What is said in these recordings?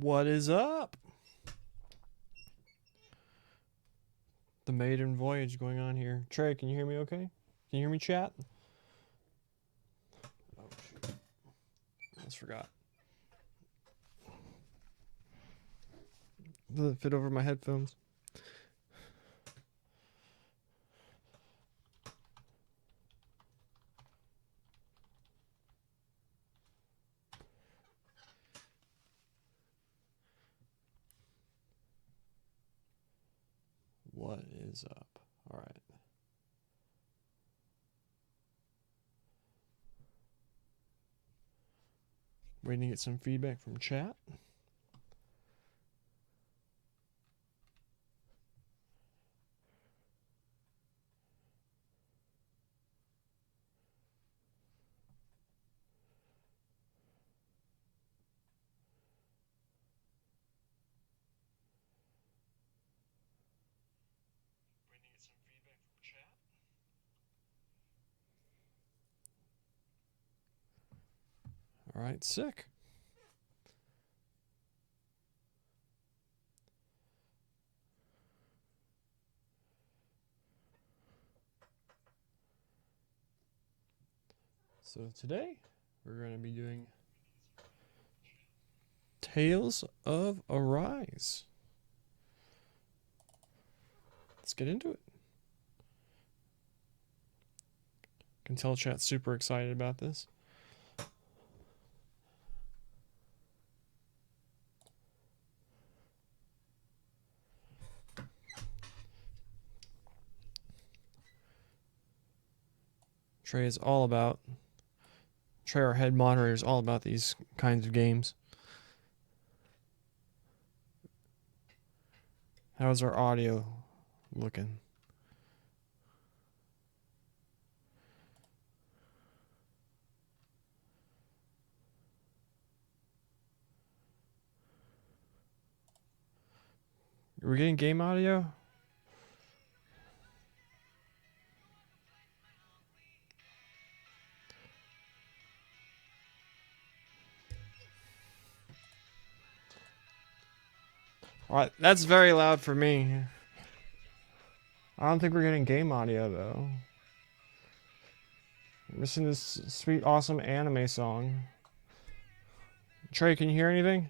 What is up? The maiden voyage going on here. Trey, can you hear me okay? Can you hear me, chat? Oh, shoot. Almost forgot. Doesn't fit over my headphones. What is up? All right. Waiting to get some feedback from chat. All right, sick. So today we're going to be doing Tales of Arise. Let's get into it. Can tell chat's super excited about this. Trey, our head moderator, is all about these kinds of games. How's our audio looking? Are we getting game audio? Alright, that's very loud for me. I don't think we're getting game audio though. I'm missing this sweet, awesome anime song. Trey, can you hear anything?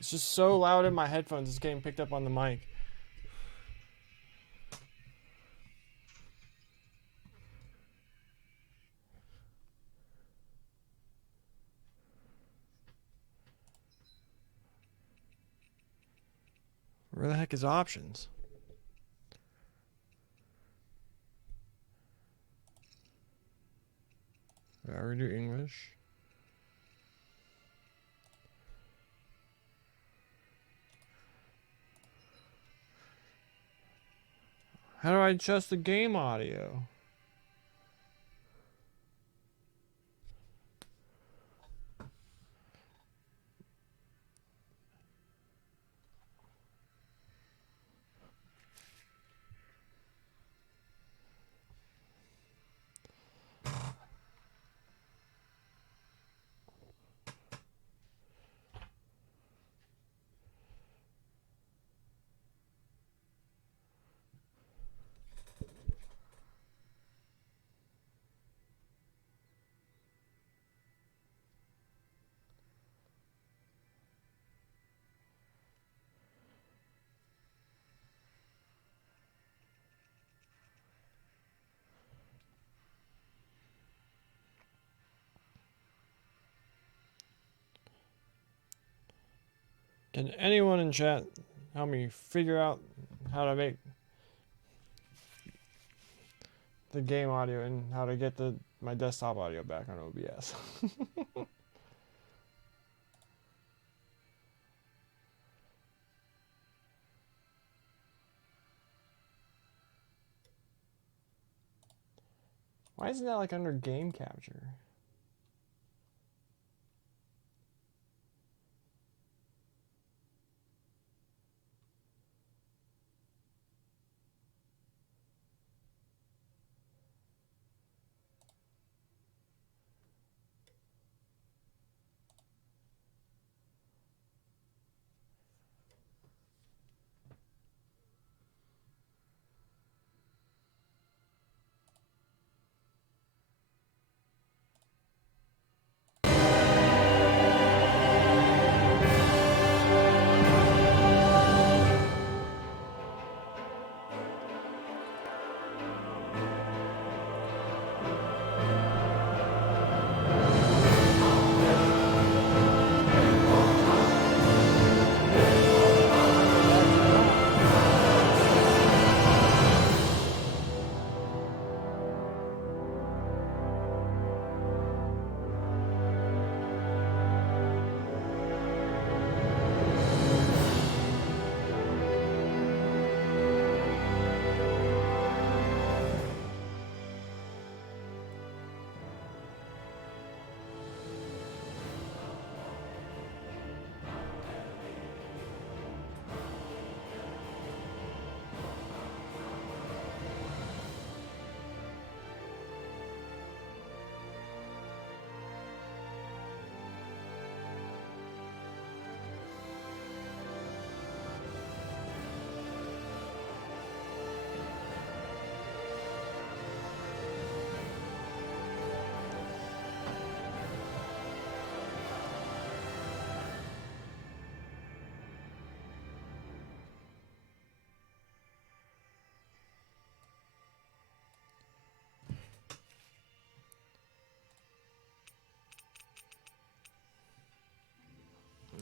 It's just so loud in my headphones, it's getting picked up on the mic. Where the heck is options? I already do English. How do I adjust the game audio? Can anyone in chat help me figure out how to make the game audio and how to get my desktop audio back on OBS? Why isn't that like under game capture?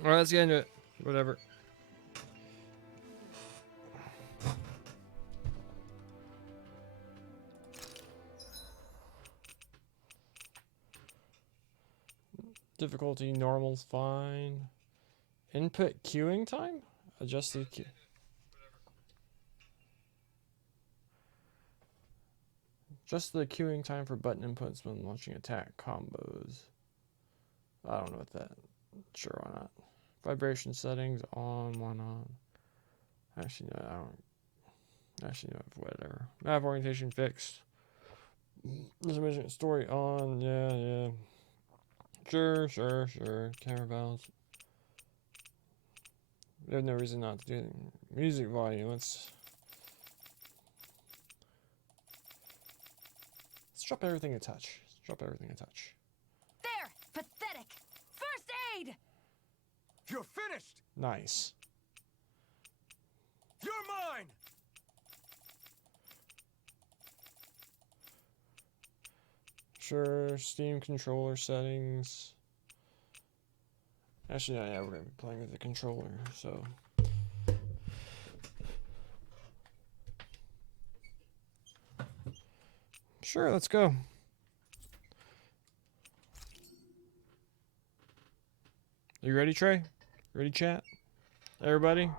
Alright, let's get into it. Whatever. Difficulty normal's fine. Input queuing time? Adjust the queue. Just the queuing time for button inputs when launching attack combos. I don't know what that. Sure, why not? Vibration settings on, one on. Actually, no, I don't. Actually, no, whatever. Map orientation fixed. Resolution story on, yeah. Sure. Camera balance. There's no reason not to do it. Music volume, let's drop everything a touch. There! Pathetic! First aid! You're finished! Nice. You're mine! Sure, Steam controller settings. Actually, yeah, we're gonna be playing with the controller, so. Sure, let's go. You ready, Trey? Ready, chat? Everybody?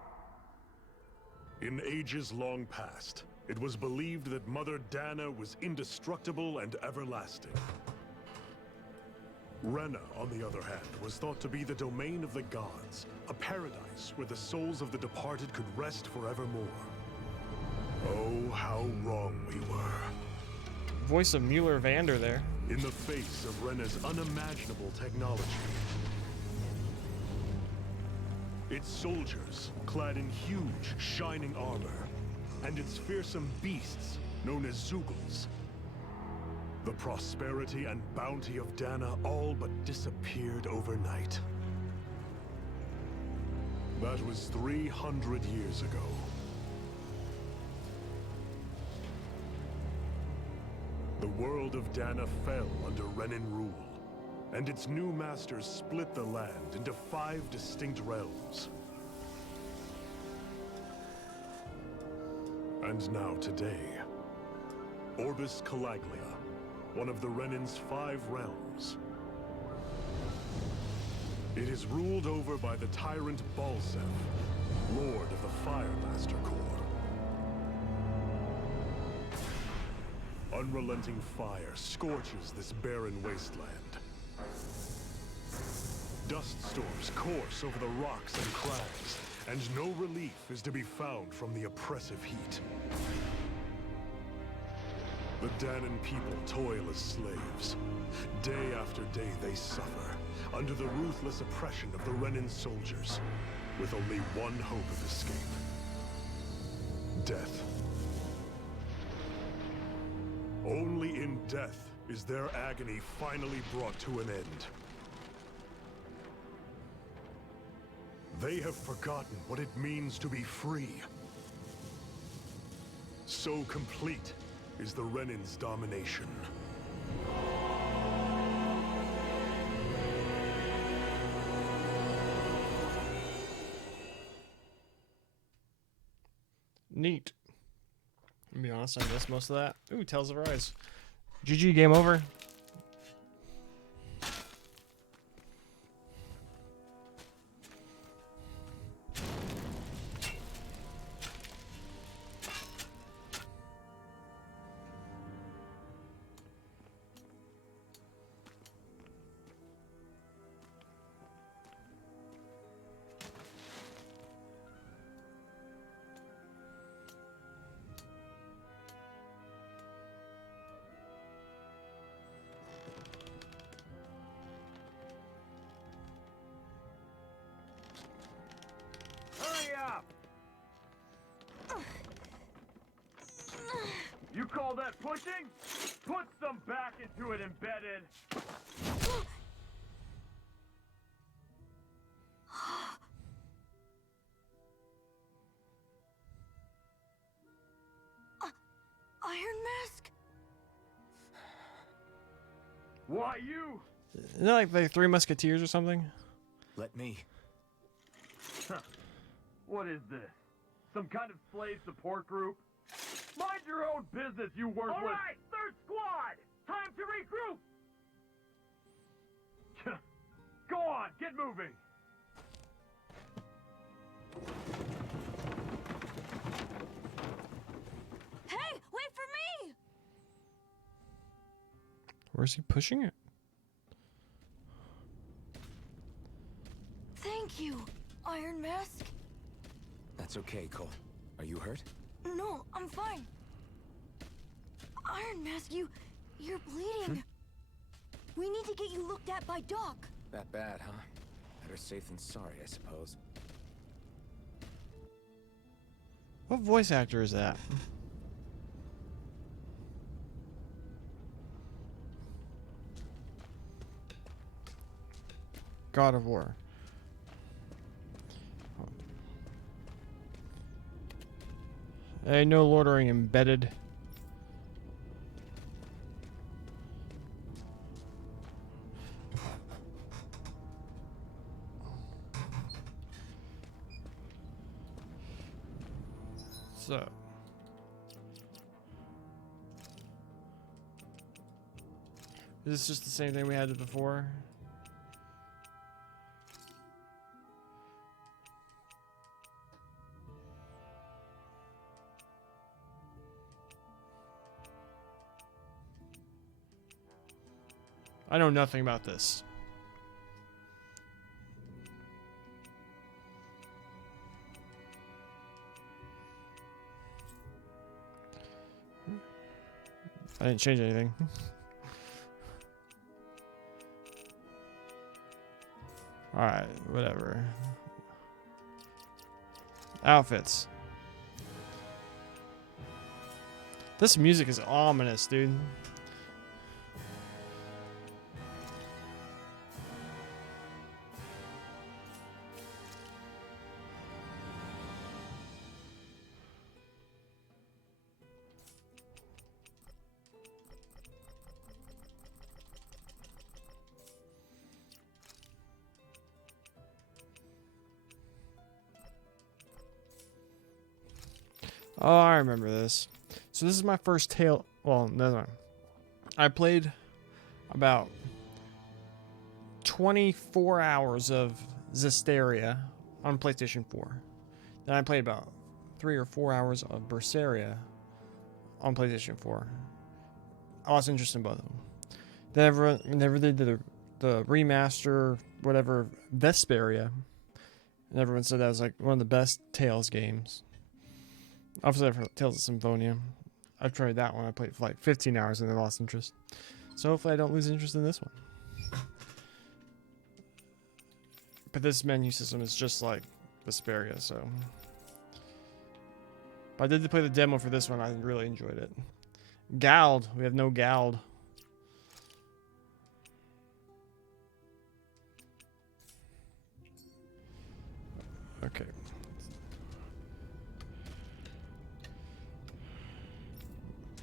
In ages long past, it was believed that Mother Dana was indestructible and everlasting. Rena, on the other hand, was thought to be the domain of the gods, a paradise where the souls of the departed could rest forevermore. Oh, how wrong we were. Voice of Mueller Vander there. In the face of Rena's unimaginable technology, its soldiers, clad in huge, shining armor, and its fearsome beasts, known as Zeugles. The prosperity and bounty of Dana all but disappeared overnight. That was 300 years ago. The world of Dana fell under Renan rule, and its new masters split the land into 5 distinct realms. and now today. Orbis Calaglia, one of the Renin's 5 realms. It is ruled over by the tyrant Balsef, Lord of the Firemaster Corps. Unrelenting fire scorches this barren wasteland. Dust storms course over the rocks and crags, and no relief is to be found from the oppressive heat. The Dahnan people toil as slaves. Day after day they suffer, under the ruthless oppression of the Renin soldiers, with only one hope of escape. Death. Only in death is their agony finally brought to an end. They have forgotten what it means to be free. So complete is the Renin's domination. Neat. To be honest, I missed most of that. Ooh, Tales of Arise. GG, game over. Hurry up! You call that pushing? Put some back into it, embedded! Iron Mask? Why you? Isn't that like the Three Musketeers or something? Let me. What is this? Some kind of slave support group? Mind your own business, you worthless... All right, third squad! Time to regroup! Go on, get moving! Hey, wait for me! Where's he pushing it? Thank you, Iron Mask. That's okay, Cole. Are you hurt? No, I'm fine. Iron Mask, you're bleeding. We need to get you looked at by Doc. That bad, huh? Better safe than sorry, I suppose. What voice actor is that? God of War. Hey, no loitering embedded. So. Is this just the same thing we had before? I know nothing about this. I didn't change anything. Alright, whatever. Outfits. This music is ominous, dude. Oh, I remember this. So this is my first Tale. Well, no. I played about 24 hours of Zestiria on PlayStation 4. Then I played about 3 or 4 hours of Berseria on PlayStation 4. I lost interest in both of them. Then whenever they did the remaster, whatever, Vesperia, and everyone said that was like one of the best Tales games. Obviously, I've heard Tales of Symphonia. I've tried that one. I played for like 15 hours and then lost interest. So hopefully I don't lose interest in this one. But this menu system is just like Vesperia, so. But I did play the demo for this one. I really enjoyed it. Gald. We have no Gald. Okay.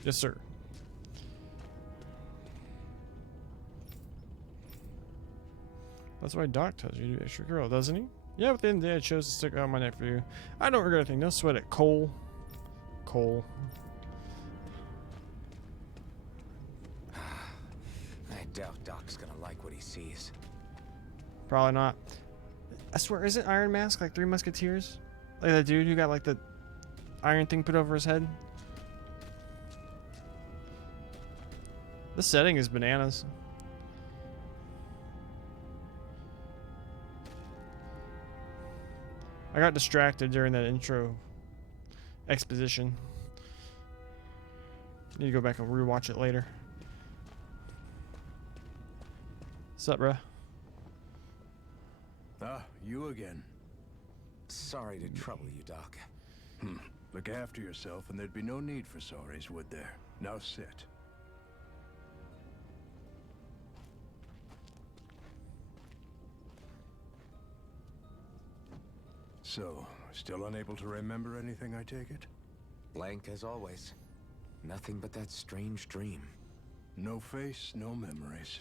Yes, sir. That's why Doc tells you to be extra girl, doesn't he? Yeah, but at the end of the day, I chose to stick out my neck for you. I don't regret a thing. No sweat it. Cole. Cole. I doubt Doc's gonna like what he sees. Probably not. I swear, isn't Iron Mask like Three Musketeers? Like that dude who got like the iron thing put over his head? The setting is bananas. I got distracted during that intro exposition. Need to go back and rewatch it later. What's up, bruh? Ah, you again. Sorry to trouble you, Doc. Look after yourself and there'd be no need for sorries, would there? Now sit. So, still unable to remember anything, I take it? Blank as always. Nothing but that strange dream. No face, no memories.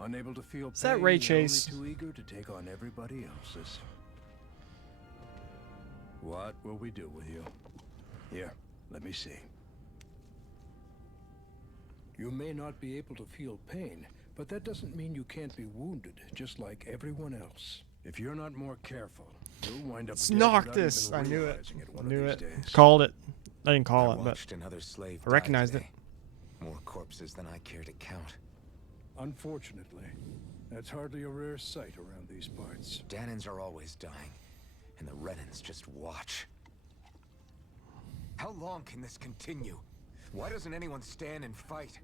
Unable to feel pain, Is that Ray Chase? only too eager to take on everybody else's. What will we do with you? Here, let me see. You may not be able to feel pain, but that doesn't mean you can't be wounded, just like everyone else. If you're not more careful, you'll wind up dead Knock without this. even I knew it. realizing I one of knew these it. days. Called it. I didn't call I it, but watched another slave I recognized die it. today. More corpses than I care to count. Unfortunately, that's hardly a rare sight around these parts. Danans are always dying, and the Renans just watch. How long can this continue? Why doesn't anyone stand and fight?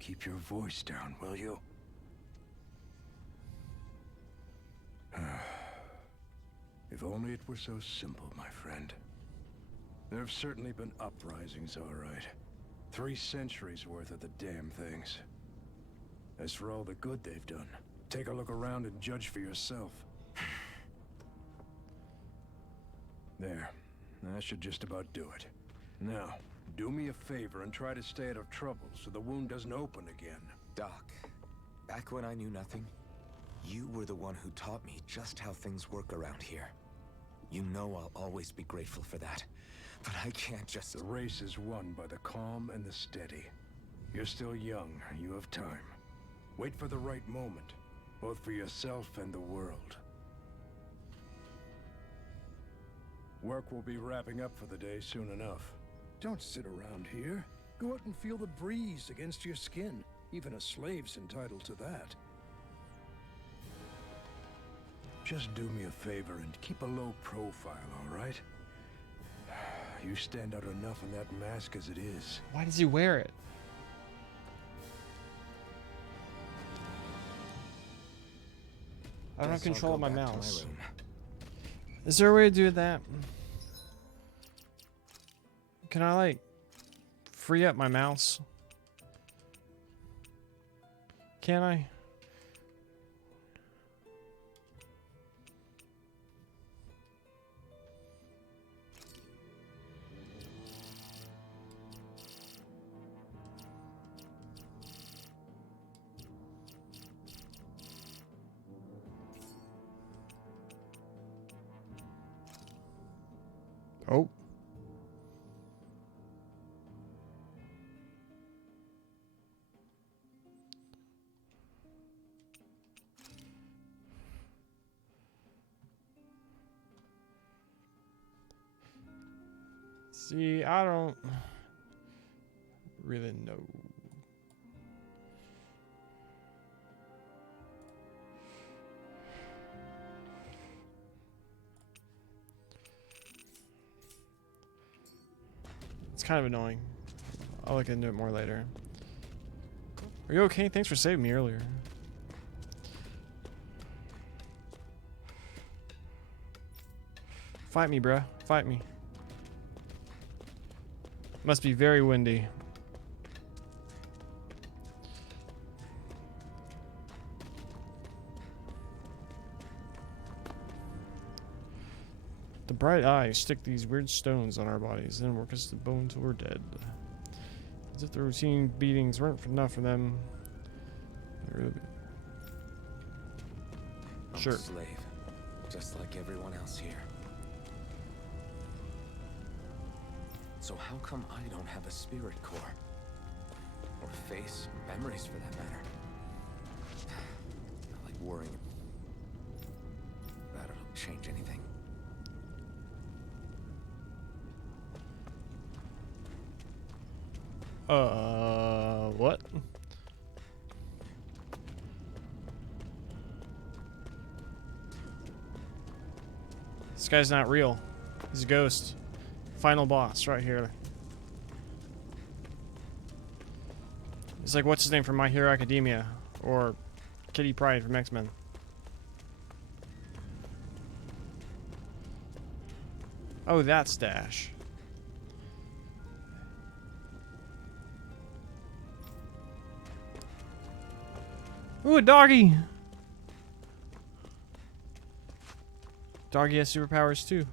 Keep your voice down, will you? If only it were so simple, my friend. There have certainly been uprisings, all right. 3 centuries worth of the damn things. As for all the good they've done, take a look around and judge for yourself. There. That should just about do it. Now, do me a favor and try to stay out of trouble so the wound doesn't open again. Doc, back when I knew nothing, you were the one who taught me just how things work around here. You know I'll always be grateful for that. But I can't just... The race is won by the calm and the steady. You're still young, you have time. Wait for the right moment, both for yourself and the world. Work will be wrapping up for the day soon enough. Don't sit around here. Go out and feel the breeze against your skin. Even a slave's entitled to that. Just do me a favor and keep a low profile, all right? You stand out enough in that mask as it is. why does he wear it? I don't have Guess I'll control go of my back to mouse. room. Is there a way to do that? Can I like free up my mouse? Can I? See, I don't really know. It's kind of annoying. I'll look into it more later. Are you okay? Thanks for saving me earlier. Fight me, bruh. Fight me. Must be very windy. The bright eyes stick these weird stones on our bodies, then work us to the bone till we're dead. As if the routine beatings weren't enough for them. They're really... I'm Sure. a slave, just like everyone else here. So how come I don't have a spirit core? Or face, or memories for that matter? Not like worrying that it'll change anything. What? This guy's not real. He's a ghost. Final boss right here. It's like, what's his name from My Hero Academia? Or Kitty Pryde from X-Men. Oh, that's Dash. Ooh, a doggy! Doggy has superpowers too.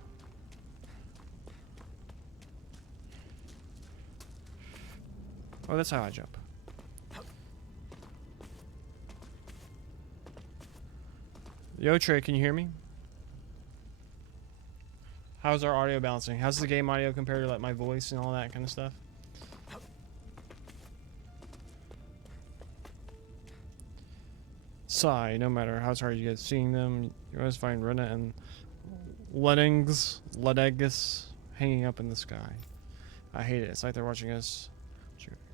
Oh, that's how I jump. Yo, Trey, can you hear me? How's our audio balancing? How's the game audio compared to like my voice and all that kind of stuff? Sigh, no matter how hard you get seeing them, you always find Rena and Ledegus hanging up in the sky. I hate it. It's like they're watching us.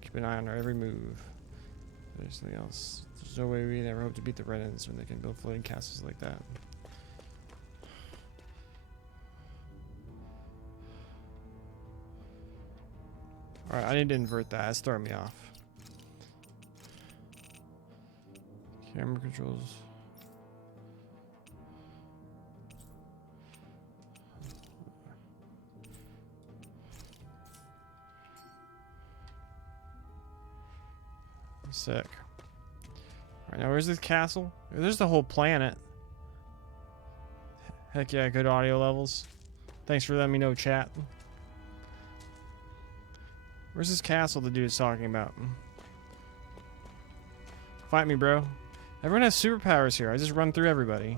Keep an eye on our every move. There's something else. There's no way we ever hope to beat the Renans when they can build floating castles like that. Alright, I need to invert that. It's throwing me off. Camera controls. Sick. Alright, now where's this castle? There's the whole planet. Heck yeah, good audio levels. Thanks for letting me know, chat. Where's this castle the dude's talking about? Fight me, bro. Everyone has superpowers here. I just run through everybody.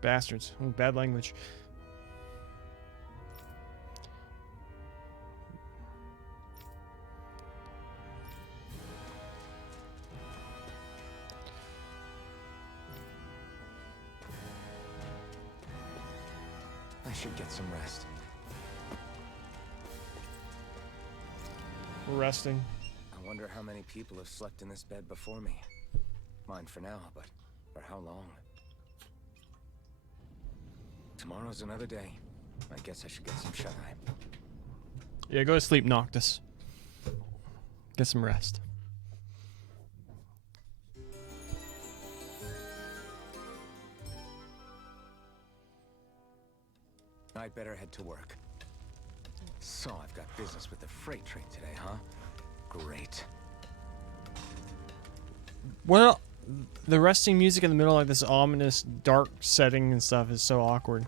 Bastards. Oh, bad language. I should get some rest. We're resting. I wonder how many people have slept in this bed before me. Mine for now, but for how long? Tomorrow's another day. I guess I should get some shut-eye. Yeah, go to sleep, Noctis. Get some rest. I'd better head to work. So I've got business with the freight train today, huh? Great. Well, the resting music in the middle of this ominous, dark setting and stuff is so awkward.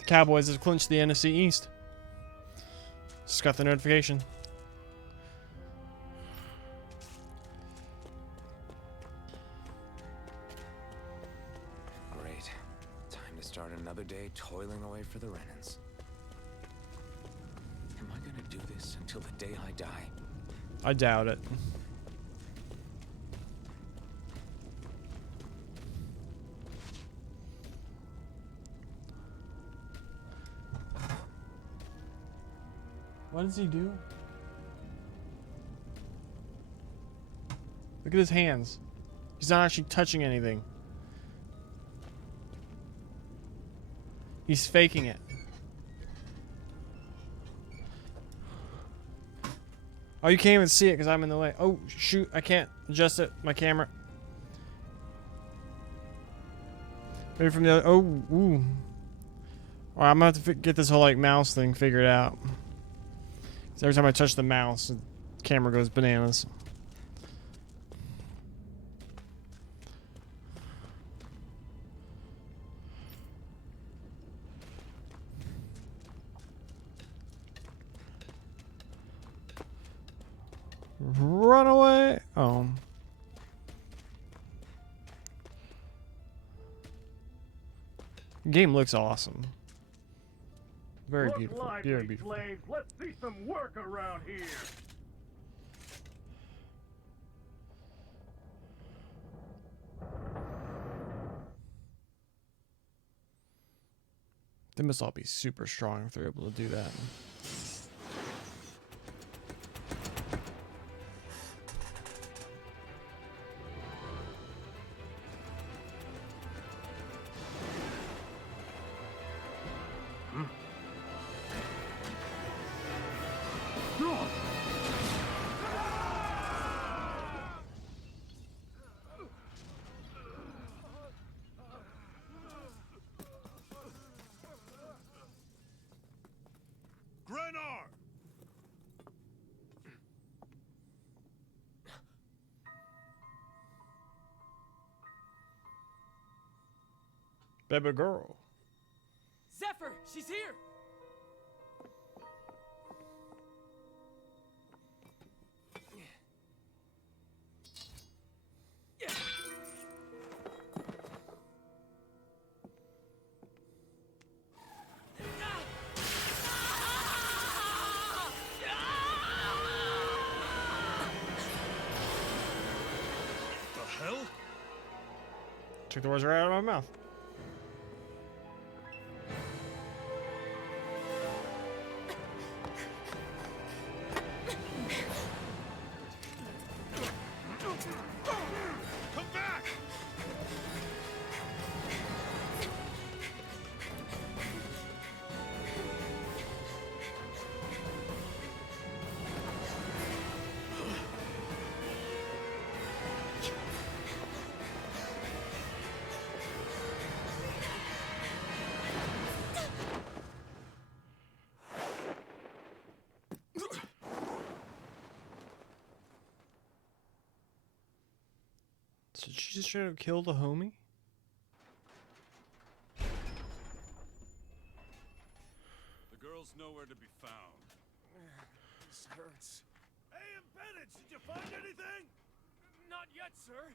The Cowboys have clinched the NFC East. Just got the notification. Great. Time to start another day toiling away for the Renans. Am I gonna do this until the day I die? I doubt it. What does he do? Look at his hands. He's not actually touching anything. He's faking it. Oh, you can't even see it because I'm in the way. Oh, shoot. I can't adjust it. My camera. Maybe from the other. Oh, ooh. Well, I'm going to have to get this whole, like, mouse thing figured out. 'Cause every time I touch the mouse, the camera goes bananas. Run away! Oh. Game looks awesome. Very Look beautiful. lively, Very beautiful. slaves. Let's see some work around here. They must all be super strong if they're able to do that. Grenar! Baby girl. Zephyr, she's here! The hell? Took the words right out of my mouth. Come back! So did she just try to kill the homie? The girl's nowhere to be found. This hurts. Hey, Bennett, did you find anything? Not yet, sir.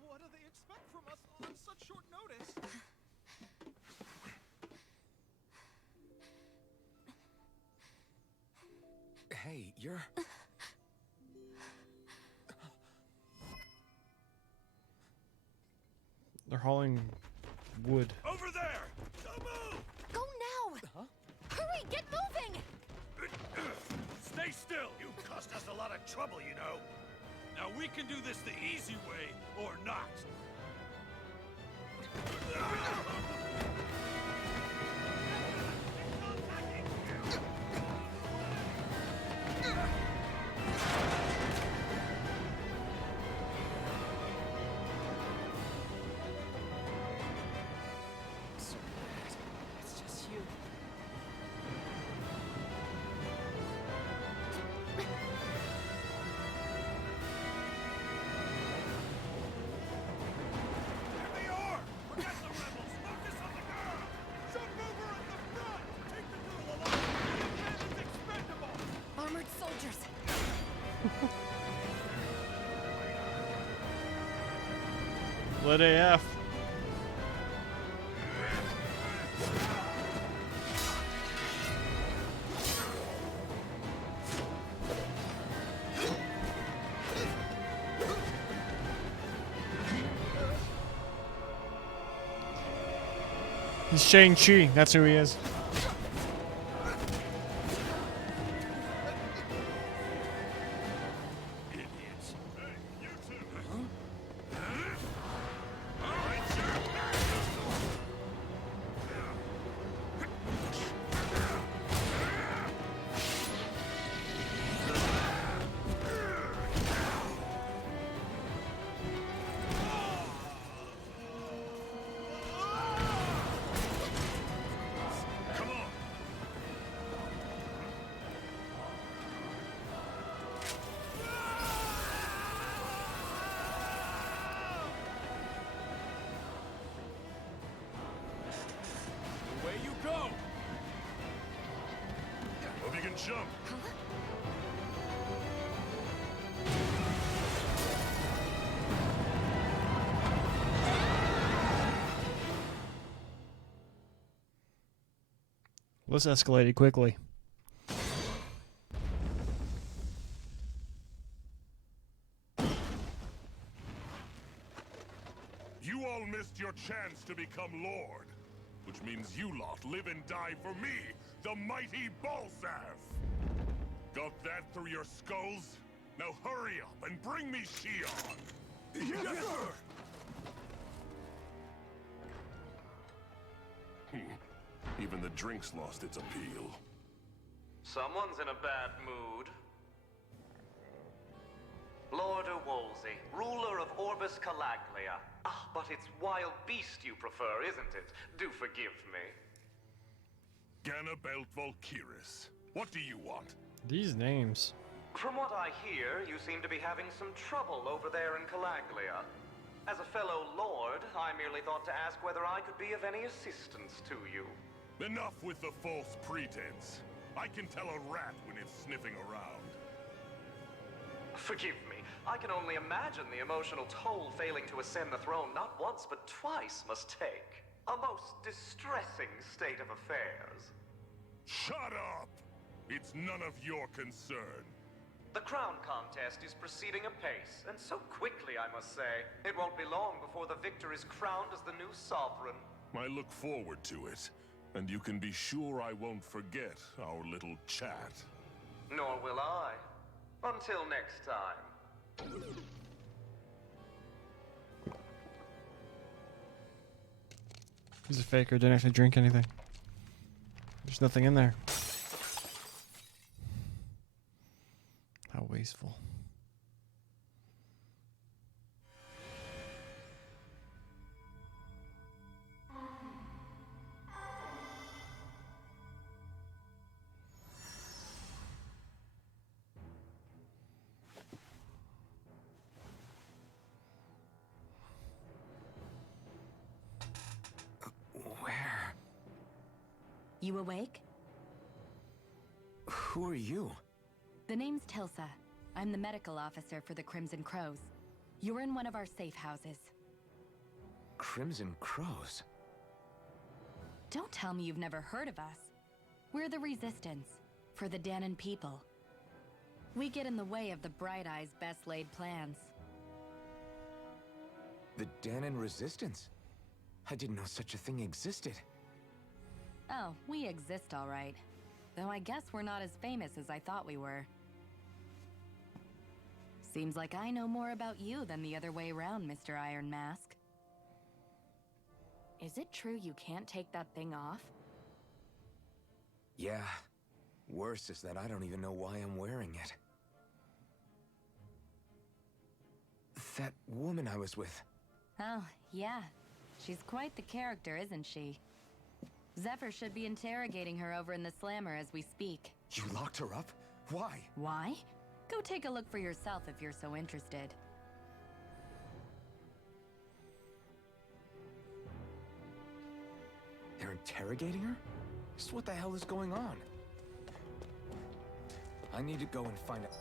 What do they expect from us on such short notice? Hey, you're... They're hauling wood. Over there! Don't move! Go now! Hurry, get moving! Stay still! You cost us a lot of trouble, you know. Now we can do this the easy way, or not. So bad. It's just you. Here they are! Forget the rebels! Focus on the girl! Jump over at the front! Take the girl along! The man is expendable! Armored soldiers! Let AF. He's Shang-Chi. That's who he is. jump. This escalated quickly. You all missed your chance to become Lord. Which means you lot live and die for me, the mighty Balsav! Got that through your skulls? Now hurry up and bring me Shion! Yes, sir! Even the drink's lost its appeal. Someone's in a bad mood. Lord Wolsey, ruler of Orbis Calaglia. Ah, but it's wild beast you prefer, isn't it? Do forgive me. Ganabelt Volkiris. What do you want? These names. From what I hear, you seem to be having some trouble over there in Calaglia. As a fellow lord, I merely thought to ask whether I could be of any assistance to you. Enough with the false pretense. I can tell a rat when it's sniffing around. Forgive me. I can only imagine the emotional toll failing to ascend the throne not once but twice must take. A most distressing state of affairs. Shut up! It's none of your concern. The crown contest is proceeding apace, and so quickly, I must say. It won't be long before the victor is crowned as the new sovereign. I look forward to it, and you can be sure I won't forget our little chat. Nor will I. Until next time. He's a faker, didn't actually drink anything. There's nothing in there. How wasteful. Where? You awake? Who are you? The name's Tilsa. I'm the medical officer for the Crimson Crows. You're in one of our safe houses. Crimson Crows? Don't tell me you've never heard of us. We're the Resistance, for the Dahnan people. We get in the way of the Bright Eyes' best-laid plans. The Dahnan Resistance? I didn't know such a thing existed. Oh, we exist all right. Though I guess we're not as famous as I thought we were. Seems like I know more about you than the other way around, Mr. Iron Mask. Is it true you can't take that thing off? Yeah. Worse is that I don't even know why I'm wearing it. That woman I was with. Oh, yeah. She's quite the character, isn't she? Zephyr should be interrogating her over in the Slammer as we speak. You locked her up? Why? Why? Go take a look for yourself if you're so interested. They're interrogating her? So what the hell is going on? I need to go and find out.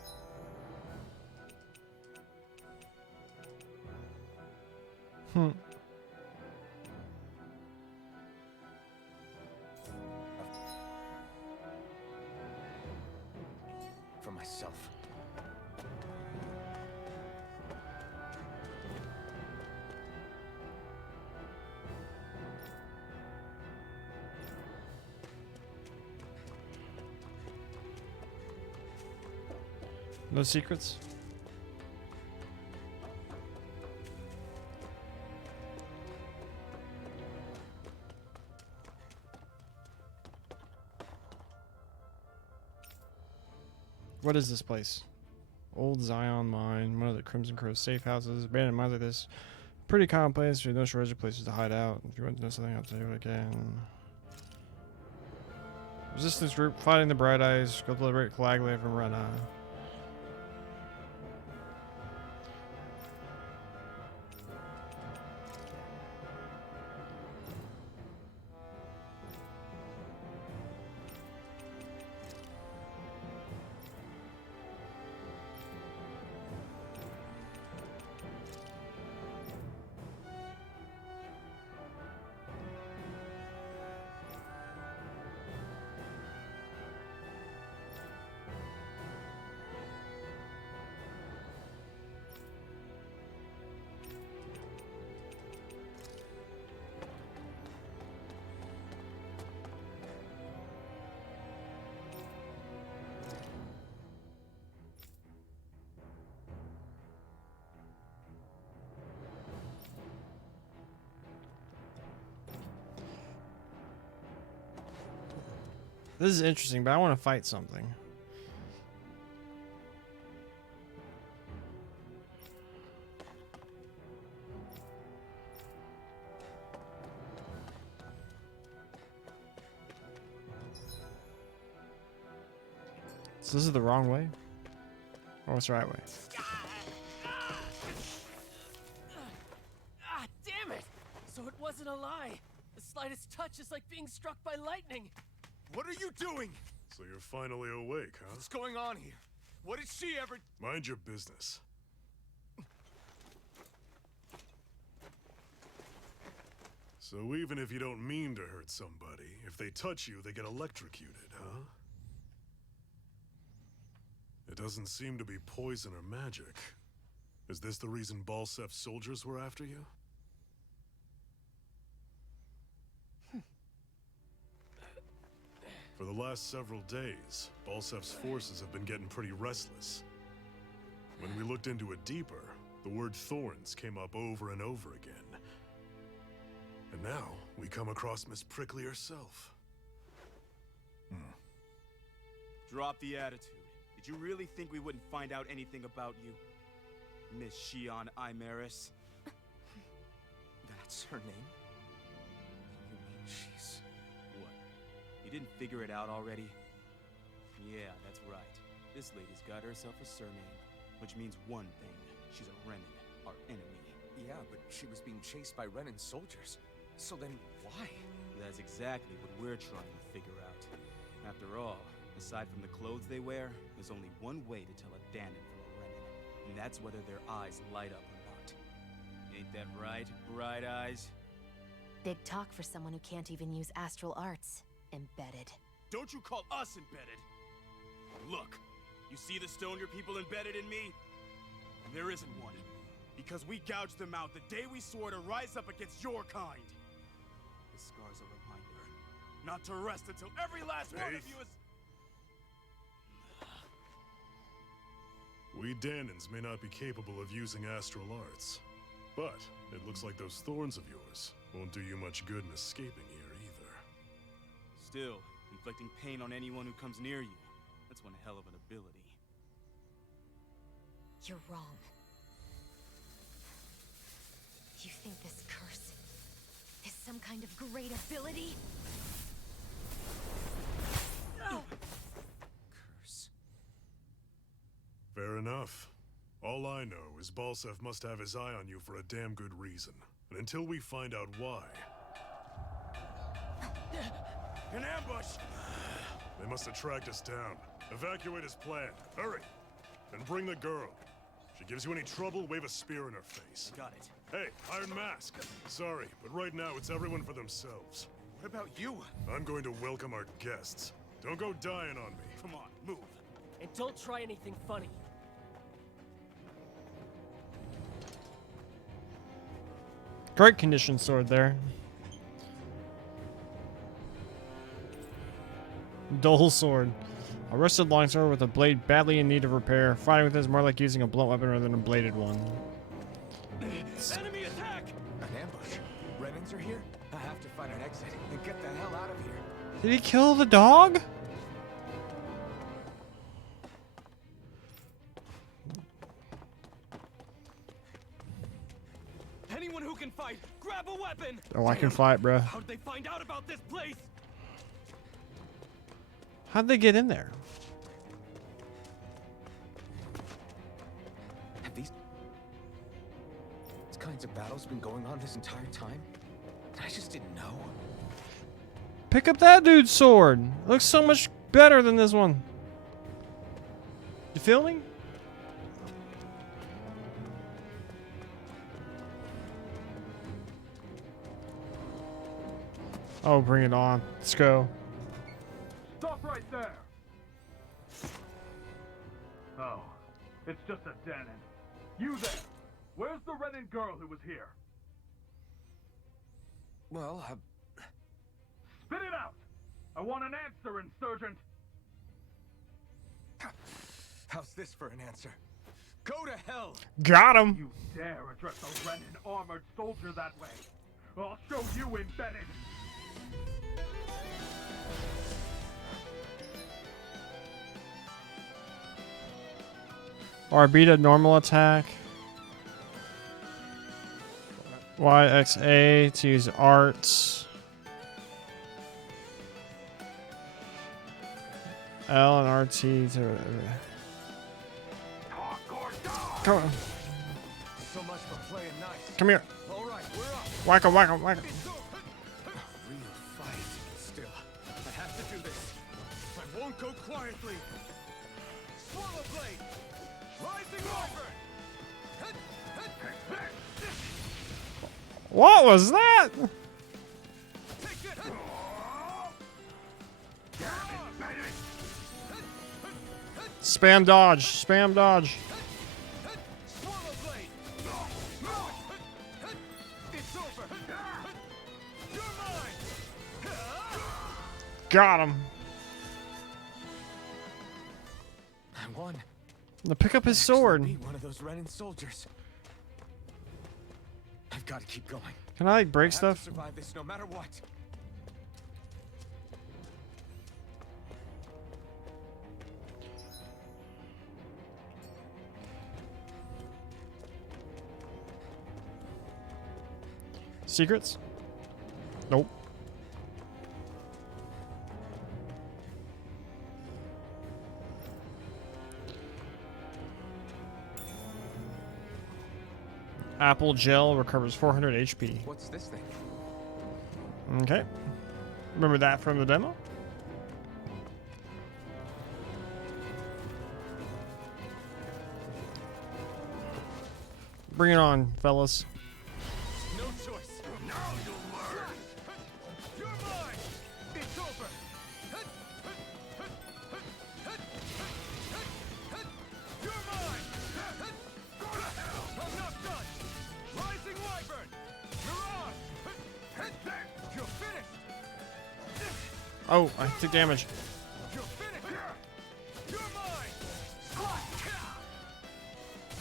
For myself. No secrets? What is this place? Old Zion Mine, one of the Crimson Crow's safe houses. Abandoned mines like this. Pretty common place. There's no shortage of places to hide out. If you want to know something, I'll tell you what I can. Resistance group fighting the Bright Eyes. Go to liberate Calaglia from Rena. This is interesting, but I want to fight something. So this is the wrong way? Or what's the right way? Ah, damn it! So it wasn't a lie. The slightest touch is like being struck by lightning. What are you doing? So you're finally awake, huh? What's going on here? What did she ever... Mind your business. So even if you don't mean to hurt somebody, if they touch you, they get electrocuted, huh? It doesn't seem to be poison or magic. Is this the reason Balsef's soldiers were after you? For the last several days, Balsef's forces have been getting pretty restless. When we looked into it deeper, the word thorns came up over and over again. And now, we come across Miss Prickly herself. Drop the attitude. Did you really think we wouldn't find out anything about you? Miss Shion Imaris? That's her name? You mean she's... What? You didn't figure it out already? Yeah, that's right. This lady's got herself a surname, which means one thing. She's a Renin, our enemy. Yeah, but she was being chased by Renin soldiers. So then, why? That's exactly what we're trying to figure out. After all, aside from the clothes they wear, there's only one way to tell a Danon from a Renin, and that's whether their eyes light up or not. Ain't that right, Bright Eyes? Big talk for someone who can't even use astral arts. Embedded. Don't you call us embedded! Look, you see the stone your people embedded in me? There isn't one. Because we gouged them out the day we swore to rise up against your kind. The scar's a reminder. Not to rest until every last one of you is... We Danons may not be capable of using astral arts, but it looks like those thorns of yours won't do you much good in escaping here either. Still, inflicting pain on anyone who comes near you, that's one hell of an ability. You're wrong. You think this curse is some kind of great ability? Curse. Fair enough. All I know is Balsef must have his eye on you for a damn good reason. And until we find out why... An ambush! They must have tracked us down. Evacuate as planned. Hurry! And bring the girl. If she gives you any trouble, wave a spear in her face. Got it. Hey, Iron Mask. Sorry, but right now it's everyone for themselves. What about you? I'm going to welcome our guests. Don't go dying on me. Come on, move. And don't try anything funny. Great condition sword there. Dull sword. A rusted longsword with a blade badly in need of repair. Fighting with it is more like using a blunt weapon rather than a bladed one. Enemy attack! An ambush. Renins are here? I have to find an exit and get the hell out of here. Did he kill the dog? Anyone who can fight, grab a weapon! Oh, I can fight, bruh. How did they find out about this place? How'd they get in there? Have these kinds of battles been going on this entire time? I just didn't know. Pick up that dude's sword. It looks so much better than this one. You feel me? Oh, bring it on. Let's go. Stop right there! Oh, it's just a Danon. You there! Where's the Renin girl who was here? Well, Spit it out! I want an answer, Insurgent! how's this for an answer? Go to hell! Got him! You dare address a Renin armored soldier that way? I'll show you embedded! Or beat a normal attack. YXA to use arts. L and RT to. Come on. So much for playing nice. Come here. All right, we're up. Whack him, whack him, whack him. Real fight. Still, I have to do this. I won't go quietly. Swallow blade. Rising wyvern. What was that? Spam dodge. Spam dodge. Got him. I won. Now pick up his sword. Be one of those Renan soldiers. I've got to keep going. Can I like break I have stuff? to survive this no matter what. Secrets? Nope. Apple gel recovers 400 HP. What's this thing? Okay. Remember that from the demo? Bring it on, fellas. No choice. Now you'll learn. You're mine. It's over. You're mine. Go to hell. I'm not done. Rising wyvern. Mirage. You're finished. Oh, I took damage. You're finished. You're mine.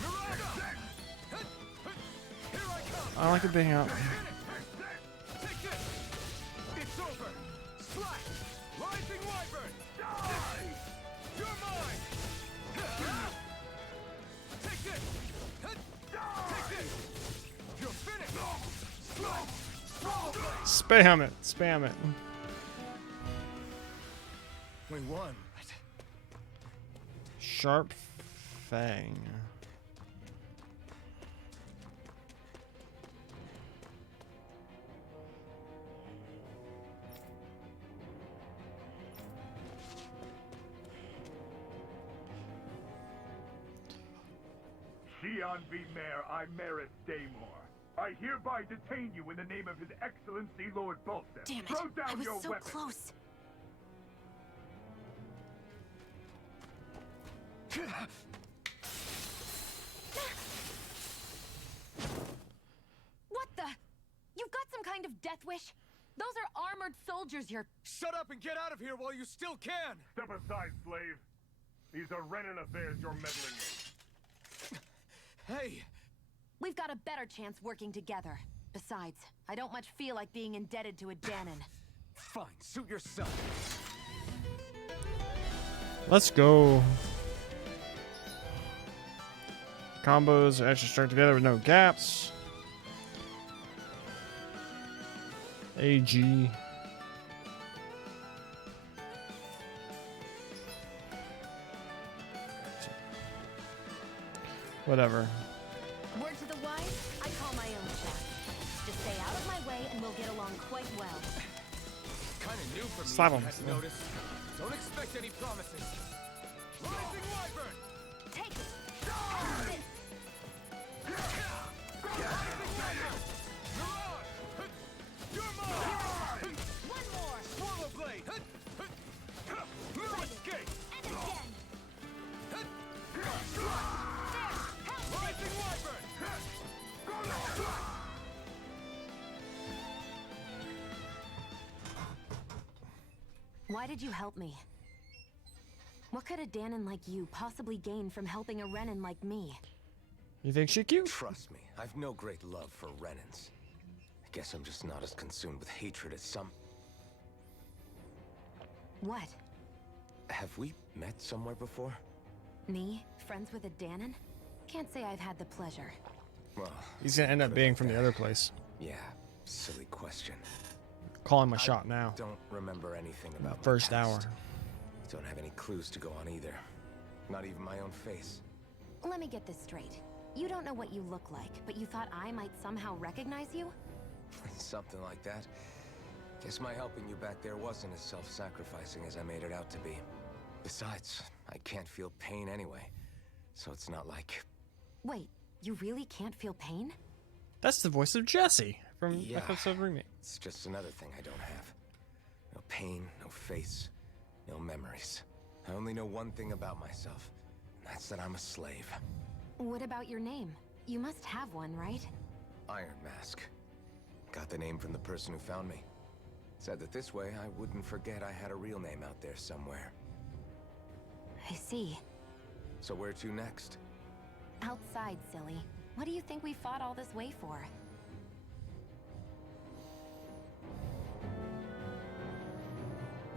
Mirage. Here I come. I like it being out. Take this. It's over. Slash. Rising wyvern. Die. You're mine. Take this. Take this. You're finished. Slash. Spam it. Spam it. We won. Sharp Fang. Xi'an V. Mayor Imaris Daymore. I hereby detain you in the name of His Excellency Lord Bolton. Damn it! Throw down I was your so weapon. close. What the? You've got some kind of death wish? Those are armored soldiers you're... Shut up and get out of here while you still can! Step aside, slave. These are Renan affairs you're meddling in. Hey! We've got a better chance working together. Besides, I don't much feel like being indebted to a Danon. Fine, suit yourself. Let's go. Combos are actually strung together with no gaps. AG. Whatever. Word to the wise, I call my own shot. Just stay out of my way and we'll get along quite well. Kinda new for me, Slap if you him. hadn't noticed. Don't expect any promises. Rising wyvern. Take it! You're mine. One more! Swallow blade. Escape. And again! Rising wyvern. Why did you help me? What could a Danon like you possibly gain from helping a Renan like me? You think she cute? Trust me, I've no great love for Renans. I guess I'm just not as consumed with hatred as some. What? Have we met somewhere before? Me? Friends with a Danon? Can't say I've had the pleasure. Well, He's gonna end up being from the other place. yeah, silly question. Call him a shot now. Don't remember anything about my First hour. past. Don't have any clues to go on either. Not even my own face. Let me get this straight. You don't know what you look like, but you thought I might somehow recognize you? Something like that. Guess my helping you back there wasn't as self-sacrificing as I made it out to be. Besides, I can't feel pain anyway. So it's not like... Wait, you really can't feel pain? That's the voice of Jesse from Yeah. episode remake. It's just another thing I don't have. No pain, no face, no memories. I only know one thing about myself. And that's that I'm a slave. What about your name? You must have one, right? Iron Mask. Got the name from the person who found me. Said that this way I wouldn't forget I had a real name out there somewhere. I see. So where to next? Outside, silly. What do you think we fought all this way for?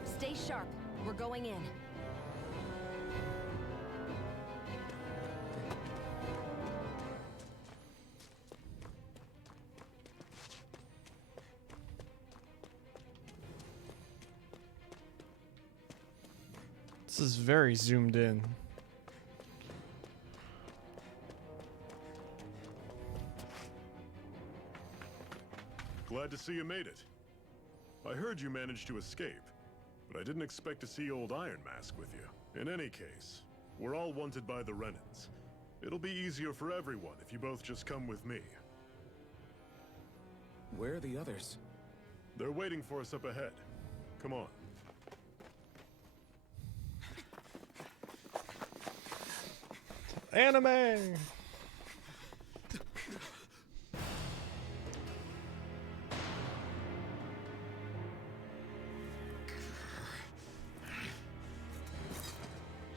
Stay sharp. We're going in. This is very zoomed in. Glad to see you made it. I heard you managed to escape, but I didn't expect to see old Iron Mask with you. In any case, we're all wanted by the Renans. It'll be easier for everyone if you both just come with me. Where are the others? They're waiting for us up ahead. Come on. Anime!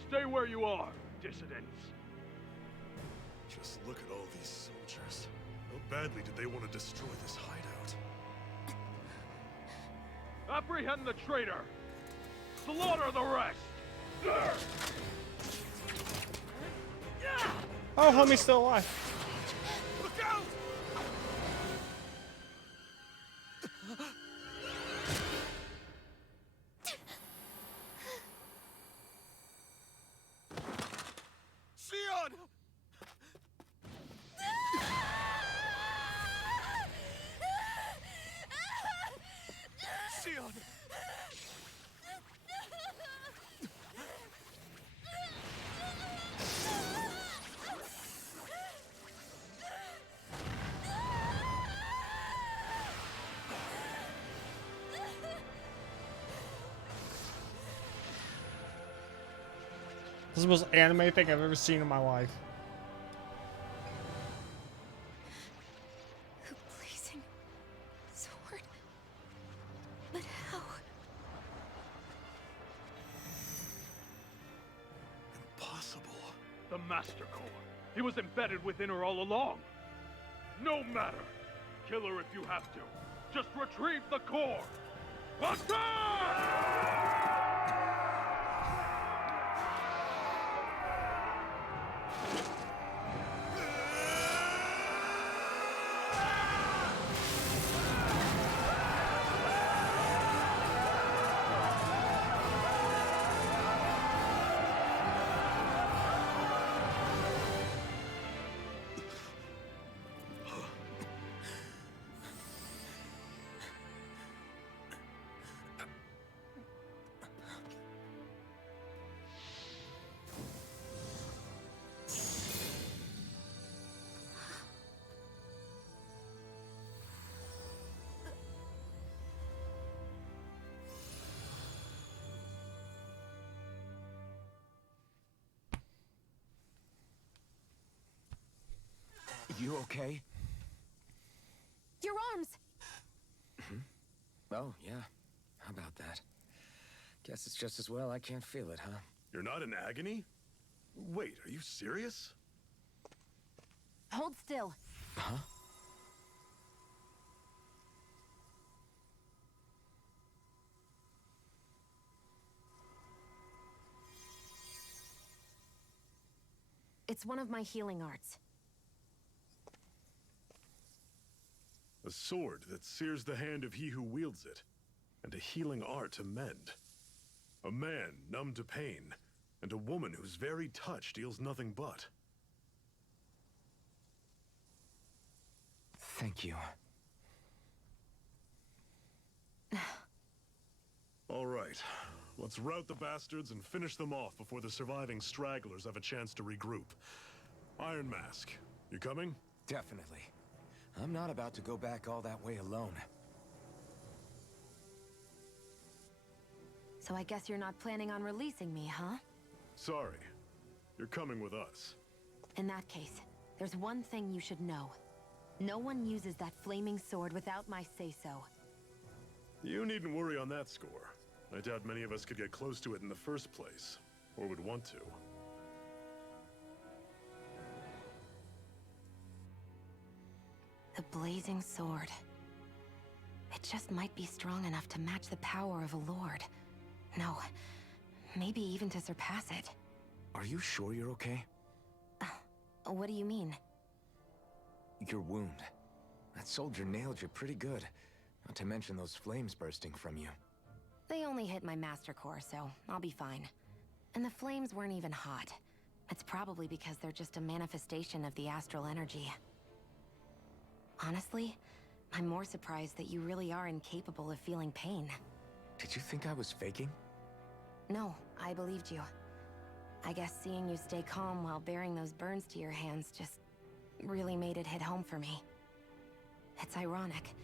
Stay where you are, dissidents. Just look at all these soldiers. How badly did they want to destroy this hideout? Apprehend the traitor! Slaughter the rest! Oh, homie's still alive. Look out! Sion! Sion! This is the most anime thing I've ever seen in my life. A blazing sword. But how? Impossible. The Master Core. He was embedded within her all along. No matter. Kill her if you have to. Just retrieve the core. Attack! You okay? Your arms! Oh, yeah. How about that? Guess it's just as well I can't feel it, huh? You're not in agony? Wait, are you serious? Hold still. Huh? It's one of my healing arts. A sword that sears the hand of he who wields it, and a healing art to mend. A man numb to pain, and a woman whose very touch deals nothing but. Thank you. All right, let's rout the bastards and finish them off before the surviving stragglers have a chance to regroup. Iron Mask, you coming? Definitely. I'm not about to go back all that way alone. So I guess you're not planning on releasing me, huh? Sorry. You're coming with us. In that case, there's one thing you should know. No one uses that flaming sword without my say-so. You needn't worry on that score. I doubt many of us could get close to it in the first place, or would want to. The blazing sword. It just might be strong enough to match the power of a lord. No, maybe even to surpass it. Are you sure you're okay? What do you mean? Your wound. That soldier nailed you pretty good. Not to mention those flames bursting from you. They only hit my master core, so I'll be fine. And the flames weren't even hot. It's probably because they're just a manifestation of the astral energy. Honestly, I'm more surprised that you really are incapable of feeling pain. Did you think I was faking? No, I believed you. I guess seeing you stay calm while bearing those burns to your hands just really made it hit home for me. It's ironic.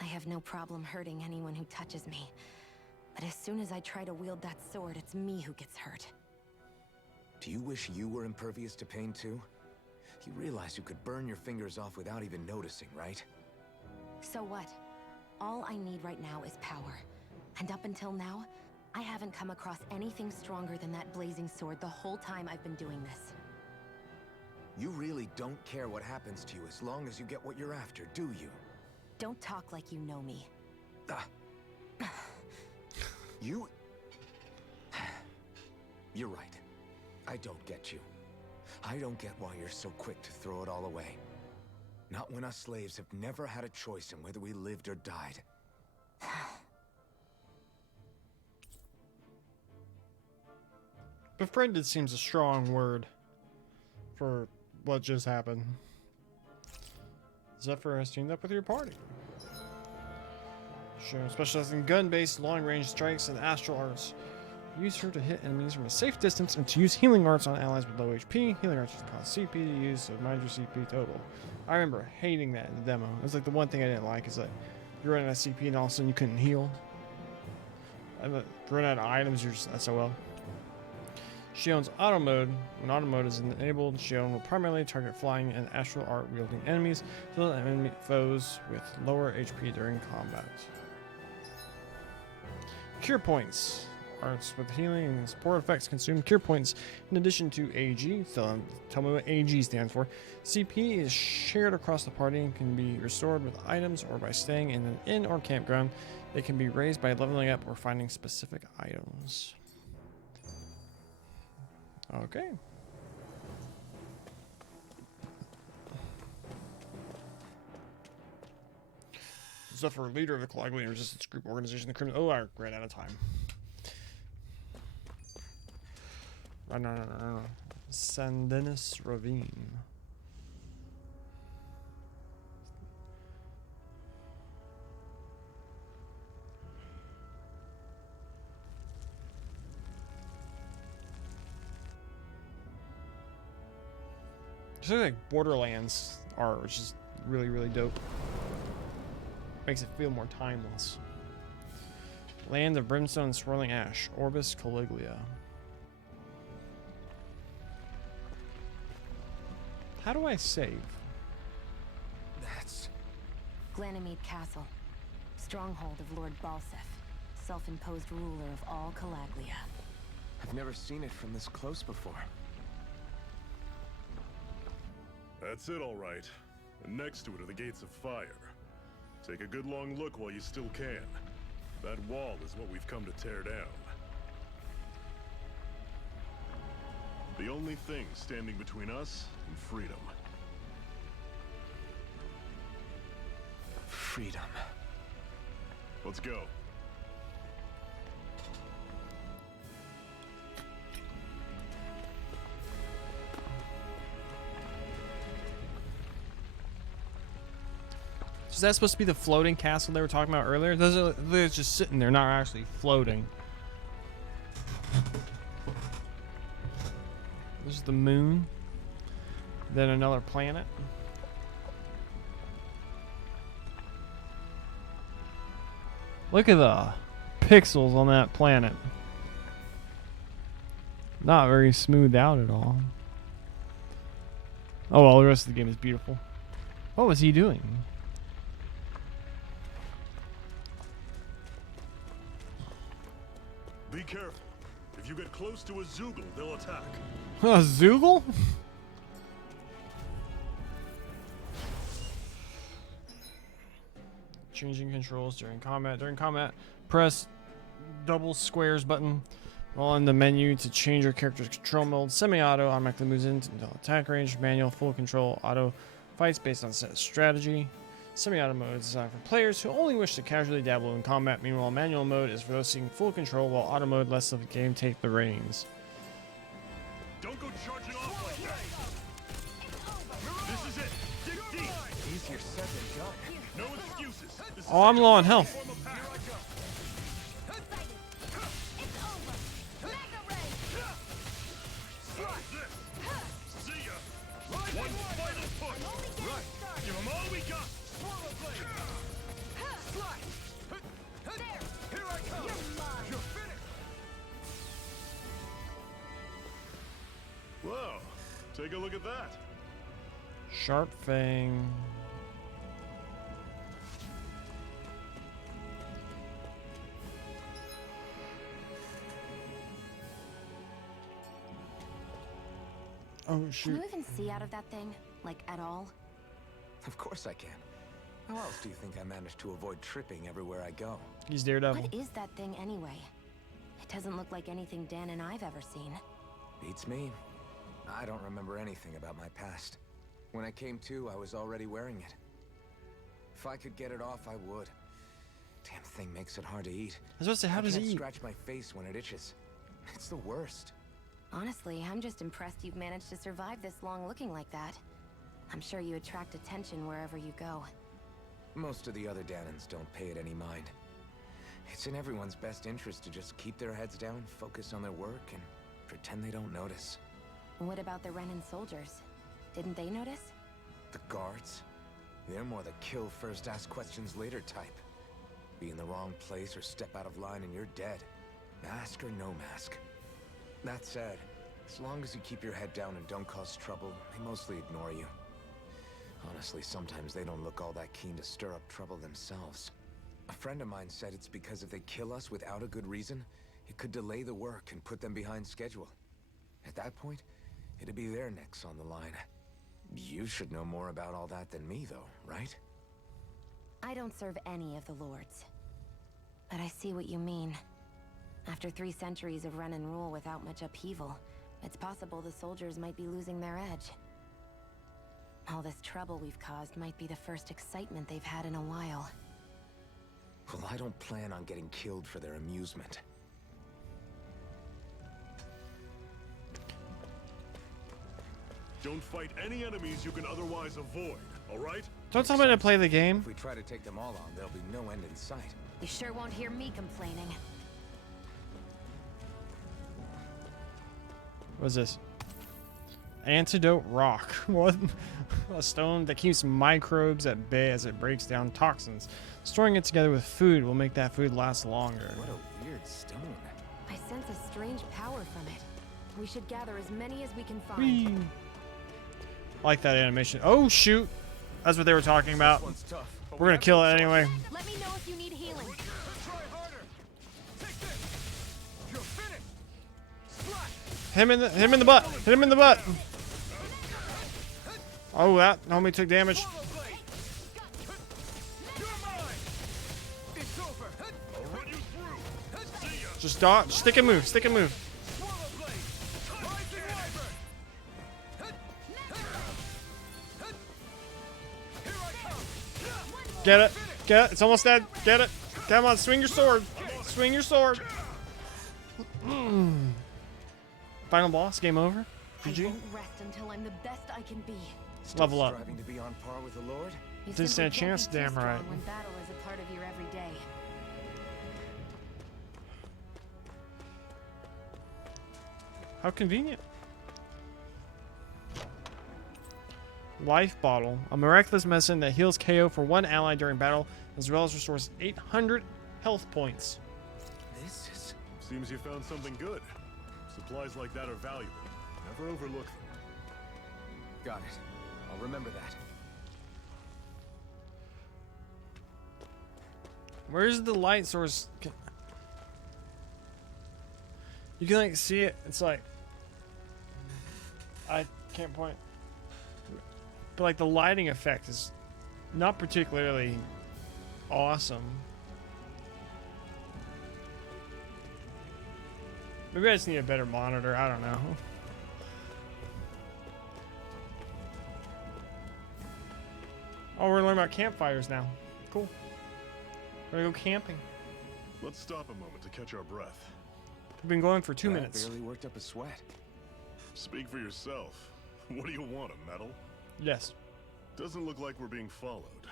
I have no problem hurting anyone who touches me. But as soon as I try to wield that sword, it's me who gets hurt. Do you wish you were impervious to pain too? You realize you could burn your fingers off without even noticing, right? So what? All I need right now is power. And up until now, I haven't come across anything stronger than that blazing sword the whole time I've been doing this. You really don't care what happens to you as long as you get what you're after, do you? Don't talk like you know me. You... You're right. I don't get you. I don't get why you're so quick to throw it all away. Not when us slaves have never had a choice in whether we lived or died. Befriended seems a strong word for what just happened. Zephyr has teamed up with your party. Sure, specializing in gun-based long-range strikes and astral arts. Use her to hit enemies from a safe distance and to use healing arts on allies with low HP. Healing arts cost CP to use, so mind your CP total. I remember hating that in the demo. It was like the one thing I didn't like is that you're running out of CP and all of a sudden you couldn't heal. And if you run out of items, you're just SOL. Shion's auto mode. When auto mode is enabled, Shion will primarily target flying and astral art wielding enemies, so that enemy foes with lower HP during combat. Cure points. Arts with healing and support effects consume cure points in addition to AG. So tell me what AG stands for. CP is shared across the party and can be restored with items or by staying in an inn or campground. They can be raised by leveling up or finding specific items. Okay. Zephyr, leader of the Coagulating Resistance Group organization, the criminal. Oh, I ran out of time. No. Sandenis Ravine. It's like Borderlands art, which is really, really dope. Makes it feel more timeless. Land of Brimstone and Swirling Ash, Orbis Caligula. How do I save? That's... Glanamede Castle. Stronghold of Lord Balsef. Self-imposed ruler of all Calaglia. I've never seen it from this close before. That's it, all right. And next to it are the Gates of Fire. Take a good long look while you still can. That wall is what we've come to tear down. The only thing standing between us and freedom. Freedom. Let's go. Is that supposed to be the floating castle they were talking about earlier? They're just sitting there, not actually floating. This is the moon. Then another planet. Look at the pixels on that planet. Not very smoothed out at all. Oh well, the rest of the game is beautiful. What was he doing? Be careful. If you get close to a Zoogle, they'll attack. A Zoogle? Changing controls during combat. During combat, press double squares button while in the menu to change your character's control mode. Semi-auto automatically moves into attack range. Manual full control auto fights based on set strategy. Semi-auto mode is designed for players who only wish to casually dabble in combat. Meanwhile, manual mode is for those seeking full control, while auto mode lets the game take the reins. Don't go charging off like that. This is it. Dig deep. Easier said than done. No excuses. This is Oh, I'm low on health. See ya. One final push. Right. Give them all we got. Here I come! You're finished! Whoa. Take a look at that. Sharp Fang. Oh Can shoot. you even see out of that thing? Like, at all? Of course I can. How else do you think I managed to avoid tripping everywhere I go? He's Daredevil. What is that thing anyway? It doesn't look like anything Dan and I've ever seen. Beats me. I don't remember anything about my past. When I came to, I was already wearing it. If I could get it off, I would. Damn thing makes it hard to eat. I was supposed to say, how does I he can't eat? scratch my face when it itches. It's the worst. Honestly, I'm just impressed you've managed to survive this long looking like that. I'm sure you attract attention wherever you go. Most of the other Danans don't pay it any mind. It's in everyone's best interest to just keep their heads down, focus on their work, and pretend they don't notice. What about the Renan soldiers? Didn't they notice? The guards? They're more the kill first, ask questions later type. Be in the wrong place or step out of line and you're dead. Mask or no mask. That said, as long as you keep your head down and don't cause trouble, they mostly ignore you. Honestly, sometimes they don't look all that keen to stir up trouble themselves. A friend of mine said it's because if they kill us without a good reason, it could delay the work and put them behind schedule. At that point, it'd be their necks on the line. You should know more about all that than me, though, right? I don't serve any of the lords. But I see what you mean. After 3 centuries of Renan rule without much upheaval, it's possible the soldiers might be losing their edge. All this trouble we've caused might be the first excitement they've had in a while. Well, I don't plan on getting killed for their amusement. Don't fight any enemies you can otherwise avoid, alright? Don't tell me to play the game. If we try to take them all on, there'll be no end in sight. You sure won't hear me complaining. What's this? Antidote rock. What? A stone that keeps microbes at bay as it breaks down toxins. Storing it together with food will make that food last longer. What a weird stone. I sense a strange power from it. We should gather as many as we can find. Whee! I like that animation. Oh shoot! That's what they were talking about. We're gonna kill it anyway. Let me know if you need healing. Try harder! Take this! You're finished! Slash! Him in the butt. Hit him in the butt. Oh, that homie took damage. Swallow blade! You're mine! It's over! I'll run you through. See ya. Just dodge. Stick and move. Stick and move. Swallow blade! Rising wyvern! Get it. Get it. It's almost dead. Get it. Come on, swing your sword. Swing your sword. Final boss, game over. I GG. won't rest until I'm the best I can be. Still Level up. striving to be on par with the Lord? You Didn't stand a simply can't chance, be too damn strong right. when battle is a part of your everyday. How convenient. Life bottle, a miraculous medicine that heals KO for one ally during battle, as well as restores 800 health points. This is... Seems you found something good. Supplies like that are valuable. Never overlook them. Got it. I'll remember that. Where's the light source? You can like see it. It's like I can't point, but like the lighting effect is not particularly awesome. Maybe I just need a better monitor. I don't know. Oh, we're learning about campfires now. Cool. We're gonna go camping. Let's stop a moment to catch our breath. We've been going for 2 I minutes. barely worked up a sweat. Speak for yourself. What do you want, a medal? Yes. Doesn't look like we're being followed.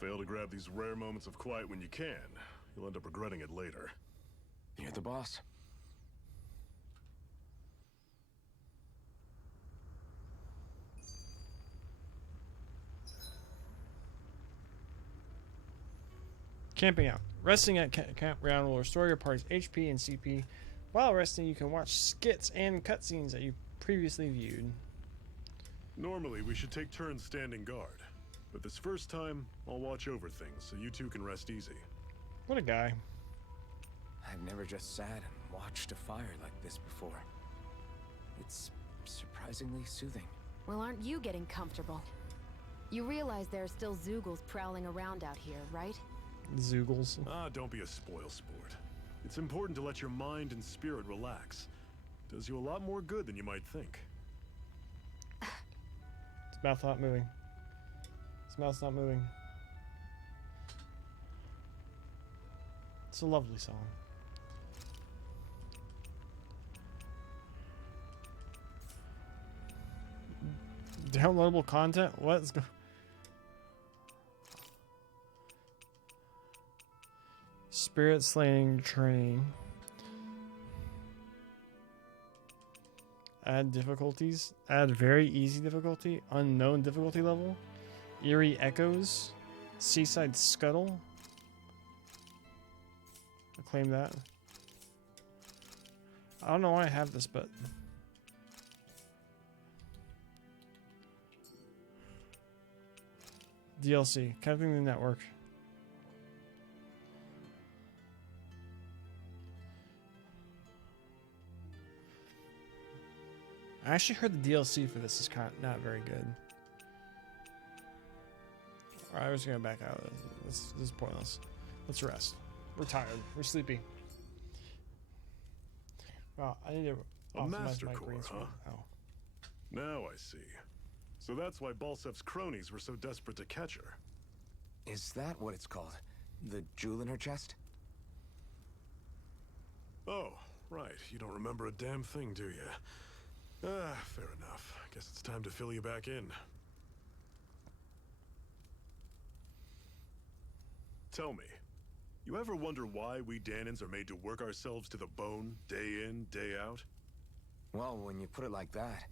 Fail to grab these rare moments of quiet when you can. You'll end up regretting it later. You're the boss. Camping out. Resting at campground will restore your party's HP and CP. While resting, you can watch skits and cutscenes that you previously viewed. Normally, we should take turns standing guard. But this first time, I'll watch over things so you two can rest easy. What a guy. I've never just sat and watched a fire like this before. It's surprisingly soothing. Well, aren't you getting comfortable? You realize there are still Zoogles prowling around out here, right? Zoogles. Ah, don't be a spoil sport. It's important to let your mind and spirit relax. Does you a lot more good than you might think. His mouth not moving. His mouth's not moving. It's a lovely song. Downloadable content? Let's go. Spirit slaying training. Add difficulties. Add very easy difficulty. Unknown difficulty level. Eerie echoes. Seaside scuttle. I'll claim that. I don't know why I have this, but DLC. Connecting the network. I actually heard the DLC for this is kind of not very good. Alright, we're just gonna back out of this. This is pointless. Let's rest. We're tired. We're sleepy. Wow, I need to A optimize master my core, green huh? screen. Oh. Now I see. So that's why Balsef's cronies were so desperate to catch her. Is that what it's called? The jewel in her chest? Oh, right. You don't remember a damn thing, do you? Ah, fair enough. Guess it's time to fill you back in. Tell me, you ever wonder why we Dahnans are made to work ourselves to the bone, day in, day out? Well, when you put it like that,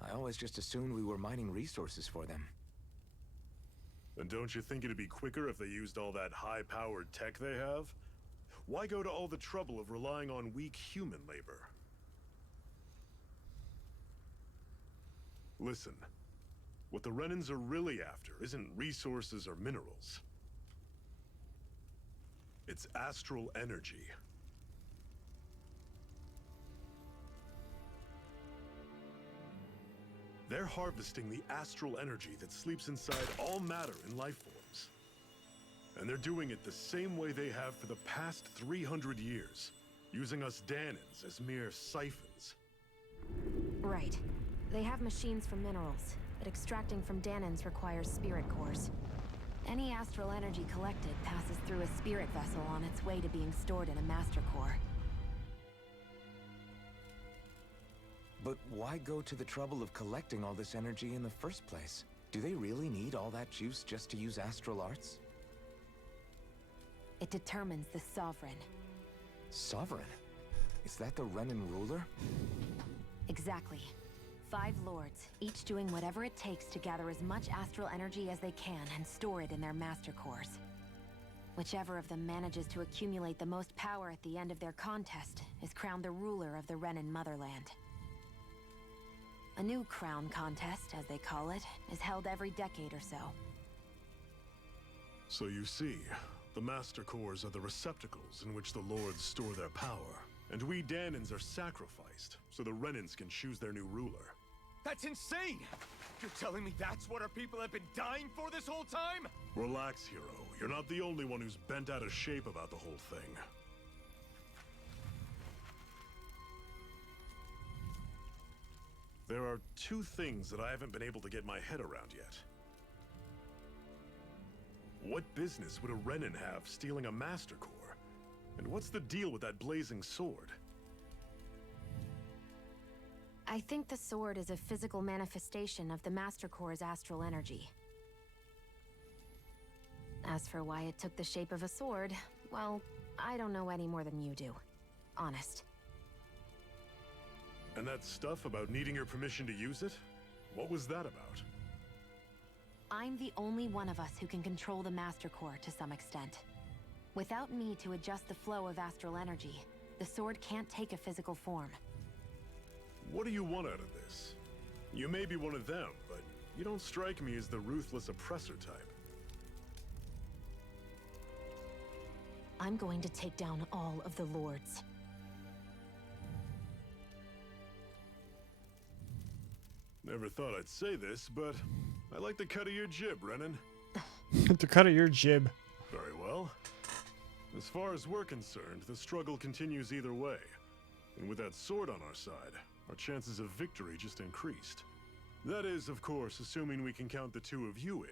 I always just assumed we were mining resources for them. And don't you think it'd be quicker if they used all that high-powered tech they have? Why go to all the trouble of relying on weak human labor? Listen, what the Renans are really after isn't resources or minerals. It's astral energy. They're harvesting the astral energy that sleeps inside all matter in life forms. And they're doing it the same way they have for the past 300 years, using us Dahnans as mere siphons. Right. They have machines for minerals, but extracting from Dahnans requires spirit cores. Any astral energy collected passes through a spirit vessel on its way to being stored in a master core. But why go to the trouble of collecting all this energy in the first place? Do they really need all that juice just to use astral arts? It determines the Sovereign. Sovereign? Is that the Renan ruler? Exactly. 5 lords, each doing whatever it takes to gather as much astral energy as they can and store it in their master cores. Whichever of them manages to accumulate the most power at the end of their contest is crowned the ruler of the Renan motherland. A new crown contest, as they call it, is held every decade or so. So you see, the Master Cores are the receptacles in which the Lords store their power. And we Danans are sacrificed, so the Renans can choose their new ruler. That's insane! You're telling me that's what our people have been dying for this whole time? Relax, hero. You're not the only one who's bent out of shape about the whole thing. There are 2 things that I haven't been able to get my head around yet. What business would a Renan have stealing a Master Core? And what's the deal with that blazing sword? I think the sword is a physical manifestation of the Master Core's astral energy. As for why it took the shape of a sword, well, I don't know any more than you do. Honest. And that stuff about needing your permission to use it? What was that about? I'm the only one of us who can control the Master Core to some extent. Without me to adjust the flow of astral energy, the sword can't take a physical form. What do you want out of this? You may be one of them, but you don't strike me as the ruthless oppressor type. I'm going to take down all of the lords. Never thought I'd say this, but I like the cut of your jib, Renan. The cut of your jib. Very well. As far as we're concerned, the struggle continues either way. And with that sword on our side, our chances of victory just increased. That is, of course, assuming we can count the 2 of you in.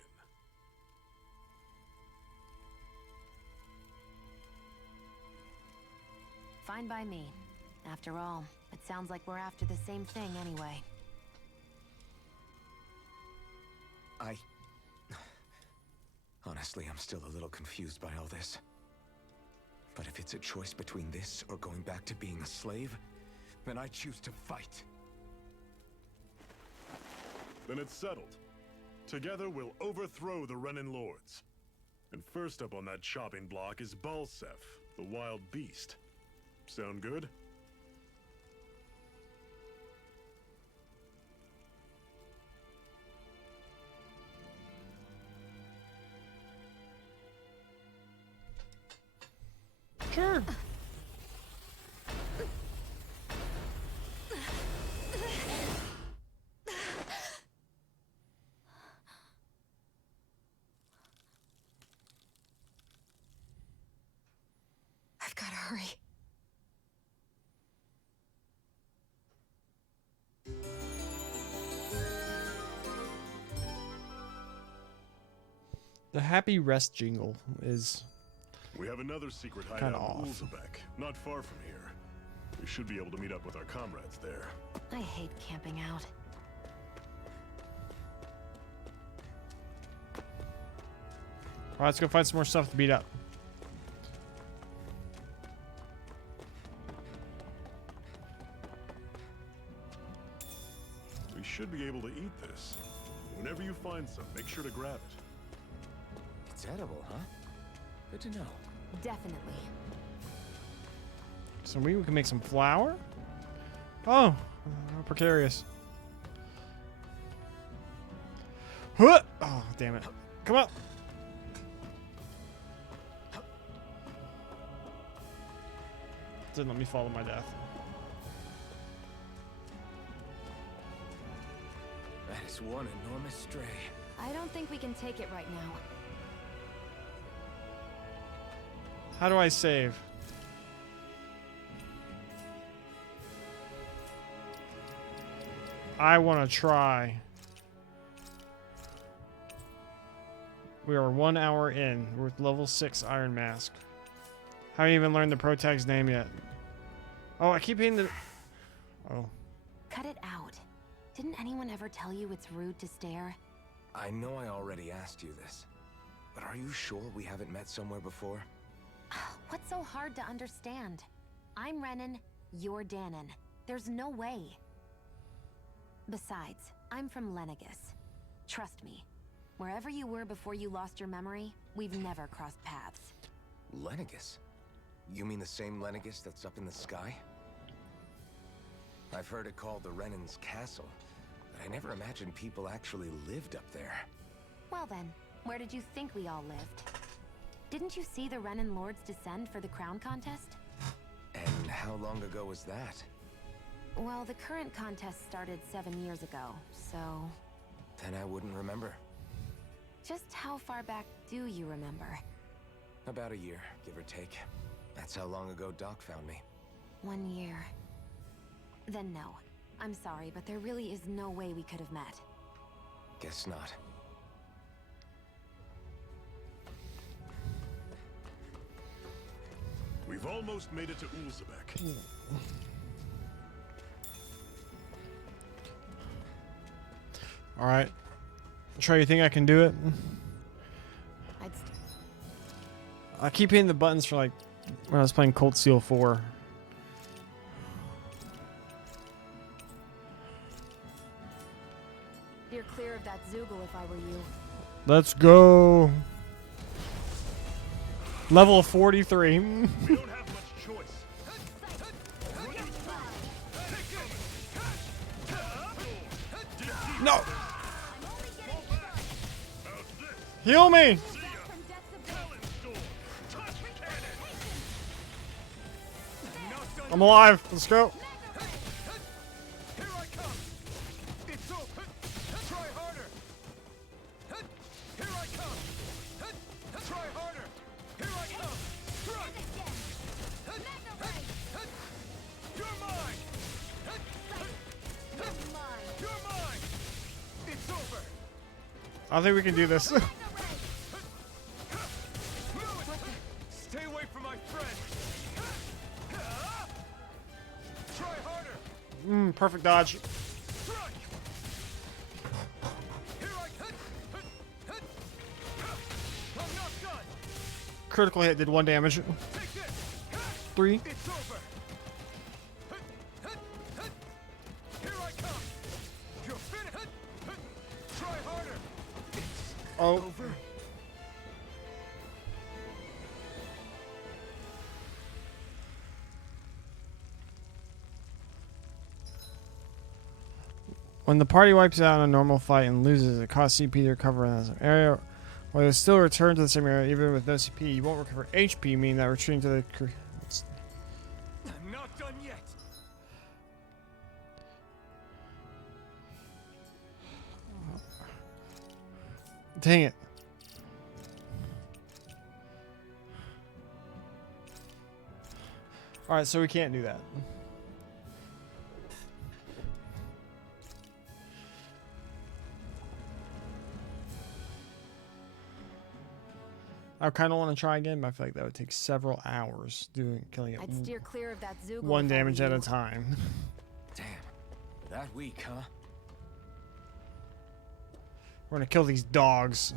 Fine by me. After all, it sounds like we're after the same thing anyway. Honestly, I'm still a little confused by all this. But if it's a choice between this or going back to being a slave, then I choose to fight. Then it's settled. Together we'll overthrow the Renan Lords. And first up on that chopping block is Balseph, the wild beast. Sound good? Sure. I've got to hurry. The happy rest jingle is We have another secret Kinda hideout off. in Ulzebek, not far from here. We should be able to meet up with our comrades there. I hate camping out. Alright, let's go find some more stuff to beat up. We should be able to eat this. Whenever you find some, make sure to grab it. It's edible, huh? Good to know. Definitely. So we can make some flour? Oh, how precarious. Huh! Oh, damn it. Come on. Didn't let me fall to my death. That is one enormous stray. I don't think we can take it right now. How do I save? I want to try. We are 1 hour in. We're with level 6 Iron Mask. Haven't even learned the pro tag's name yet. Oh, I keep hitting the... Oh. Cut it out. Didn't anyone ever tell you it's rude to stare? I know I already asked you this, but are you sure we haven't met somewhere before? What's so hard to understand? I'm Renan, you're Danon. There's no way. Besides, I'm from Lenegis. Trust me, wherever you were before you lost your memory, we've never crossed paths. Lenegis? You mean the same Lenegis that's up in the sky? I've heard it called the Renan's Castle, but I never imagined people actually lived up there. Well then, where did you think we all lived? Didn't you see the Renan Lords descend for the crown contest? And how long ago was that? Well, the current contest started 7 years ago, so... Then I wouldn't remember. Just how far back do you remember? About a year, give or take. That's how long ago Doc found me. 1 year. Then no. I'm sorry, but there really is no way we could have met. Guess not. We've almost made it to Ulzebek. Alright. Trey, you think I can do it? I keep hitting the buttons for like when I was playing Cold Steel 4. You're clear of that Zoogle if I were you. Let's go. Level 43. We don't have much choice. No. Heal me. I'm alive. Let's go. I think we can do this. Stay away from my friend. Try harder. Perfect dodge. Critical hit did 1 damage. 3. It's over. Here I come. You're finished. Try harder. Oh. Over. When the party wipes out in a normal fight and loses, it costs CP to recover in that area. While you still return to the same area, even with no CP, you won't recover HP, meaning that retreating to the... I'm not done yet. Dang it. Alright, so we can't do that. I kind of want to try again, but I feel like that would take several hours killing it. I'd steer clear of that Zoogle. 1 if I were damage at a you. time. Damn. That weak, huh? We're gonna kill these dogs.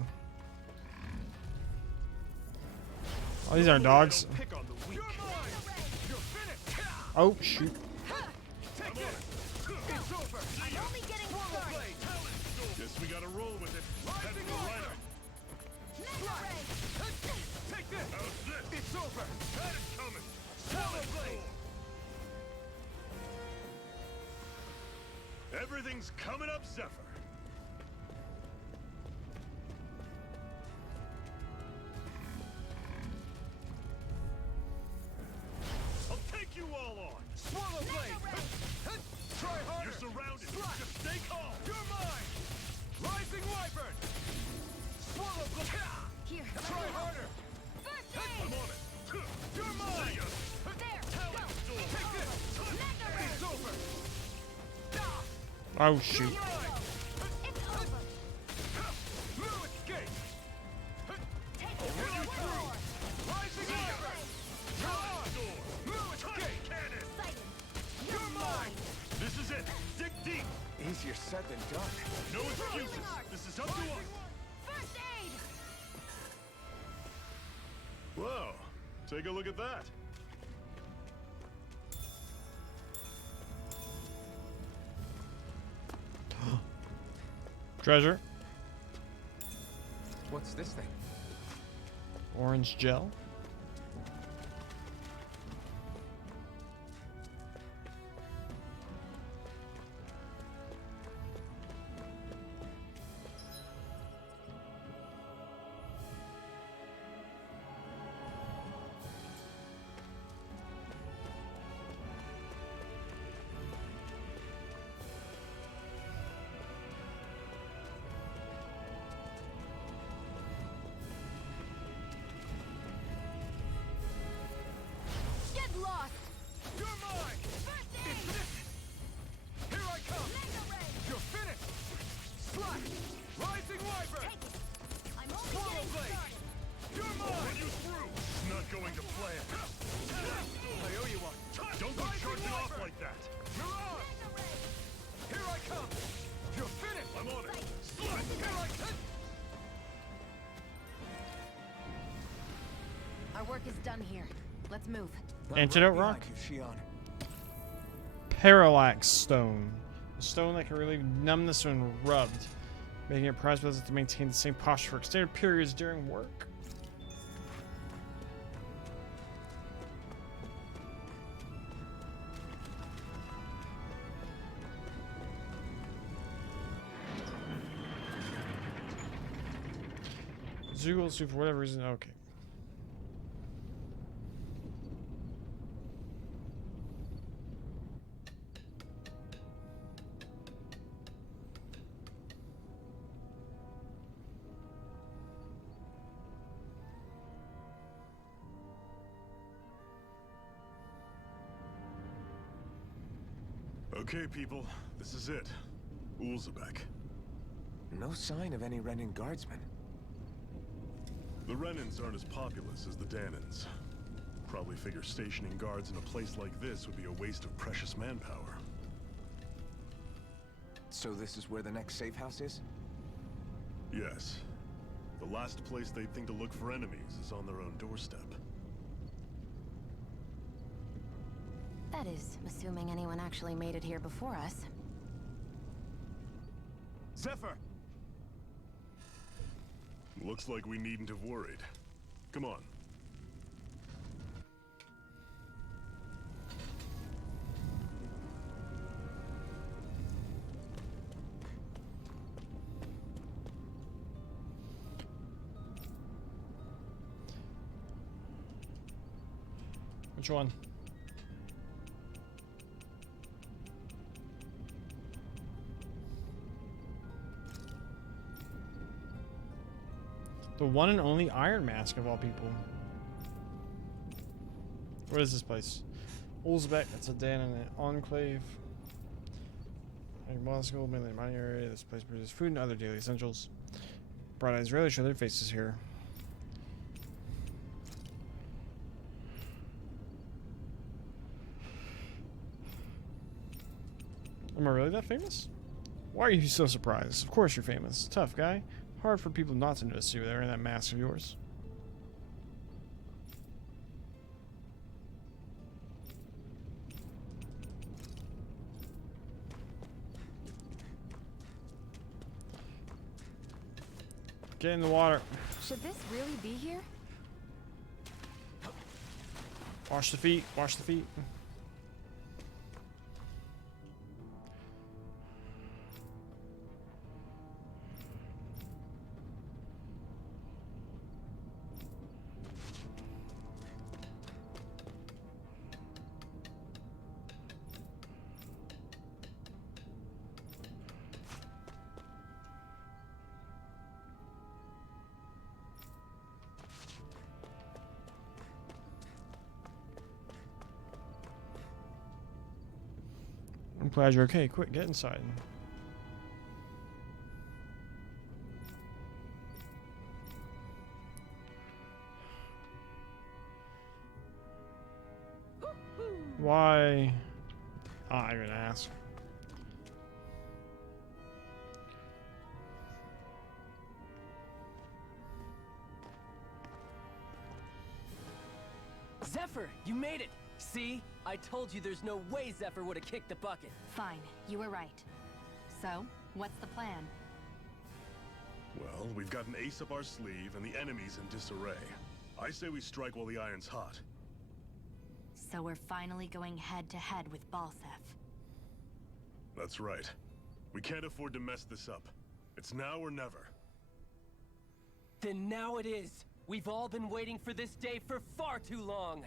Oh, these aren't dogs. Pick on the weak. You're finished. Oh, shoot. Take this. It's over. I'm only getting started. Guess we gotta roll with it. Rising rider. Take this. It's over. That is coming. Swallow blade. Everything's coming up, Zephyr. I'll take you all on. Swallow blade. Try harder. You're surrounded. Just stay calm. You're mine. Rising wyvern. Swallow blade. Here. Try harder. First I'm aid. on it. You're mine. See ya. There. Talon Storm. Take this. It's over. Oh, shoot. Mine. It's over. No escape. said than done. No excuses. This is up to us. First aid! Whoa. Take a look at that. Treasure. What's this thing? Orange gel. Get lost! You're mine! First aid! Here I come! Mega ray! You're finished! Slash! Rising Wyvern! I'm only Swallow getting blade! started! You're mine! You through. It's not going to plan. I owe you one. Don't go charging off like that. Mirage! Mega ray! Here I come! You're finished! I'm on it. Here I come! Our work is done here. Let's move. Antidote Right rock? behind you, Shion. Parallax stone. A stone that can relieve numbness when rubbed, making it prized to maintain the same posture for extended periods during work. Zoogles who, for whatever reason, okay. Okay, people. This is it. Ulzebek. No sign of any Renin guardsmen. The Renins aren't as populous as the Danans. Probably figure stationing guards in a place like this would be a waste of precious manpower. So this is where the next safe house is? Yes. The last place they'd think to look for enemies is on their own doorstep. That is, assuming anyone actually made it here before us. Zephyr! Looks like we needn't have worried. Come on. Which one? The one and only Iron Mask of all people. What is this place? Ulzebek, that's a Danan enclave. Moscow, mainly mining area. This place produces food and other daily essentials. Bright Eyes rarely show their faces here. Am I really that famous? Why are you so surprised? Of course you're famous. Tough guy. Hard for people not to notice you there in that mask of yours. Get in the water. Should this really be here? Wash the feet. Wash the feet. I'm glad you're okay. Quick, get inside. Why? Ah, you're gonna ask. Zephyr, you made it! See? I told you there's no way Zephyr would have kicked the bucket. Fine, you were right. So, what's the plan? Well, we've got an ace up our sleeve and the enemy's in disarray. I say we strike while the iron's hot. So we're finally going head-to-head with Balsef. That's right. We can't afford to mess this up. It's now or never. Then now it is! We've all been waiting for this day for far too long!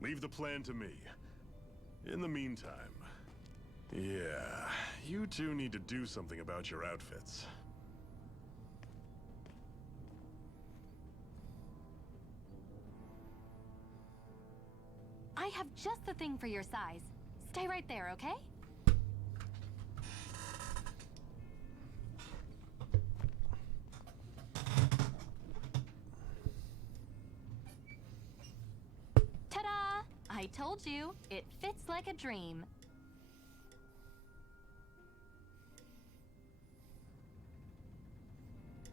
Leave the plan to me. In the meantime... Yeah, you two need to do something about your outfits. I have just the thing for your size. Stay right there, okay? Ta-da! I told you, it fits like a dream.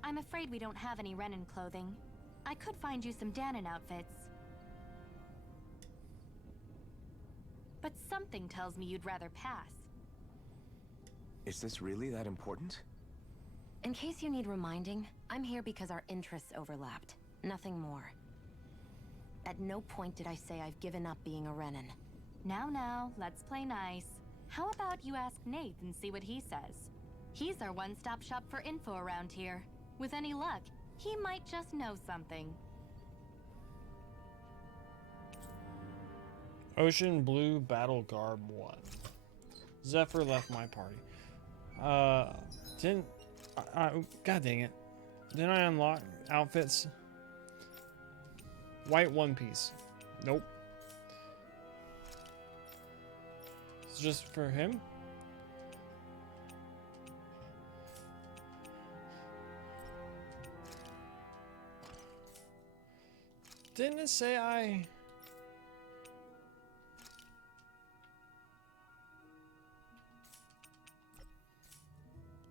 I'm afraid we don't have any Renan clothing. I could find you some Danon outfits. But something tells me you'd rather pass. Is this really that important? In case you need reminding, I'm here because our interests overlapped. Nothing more. At no point did I say I've given up being a Renan. Now, let's play nice. How about you ask Nath and see what he says? He's our one-stop shop for info around here. With any luck, he might just know something. Ocean Blue Battle Garb 1. Zephyr left my party. God dang it. Didn't I unlock outfits? White One Piece. Nope. It's just for him? Didn't it say I...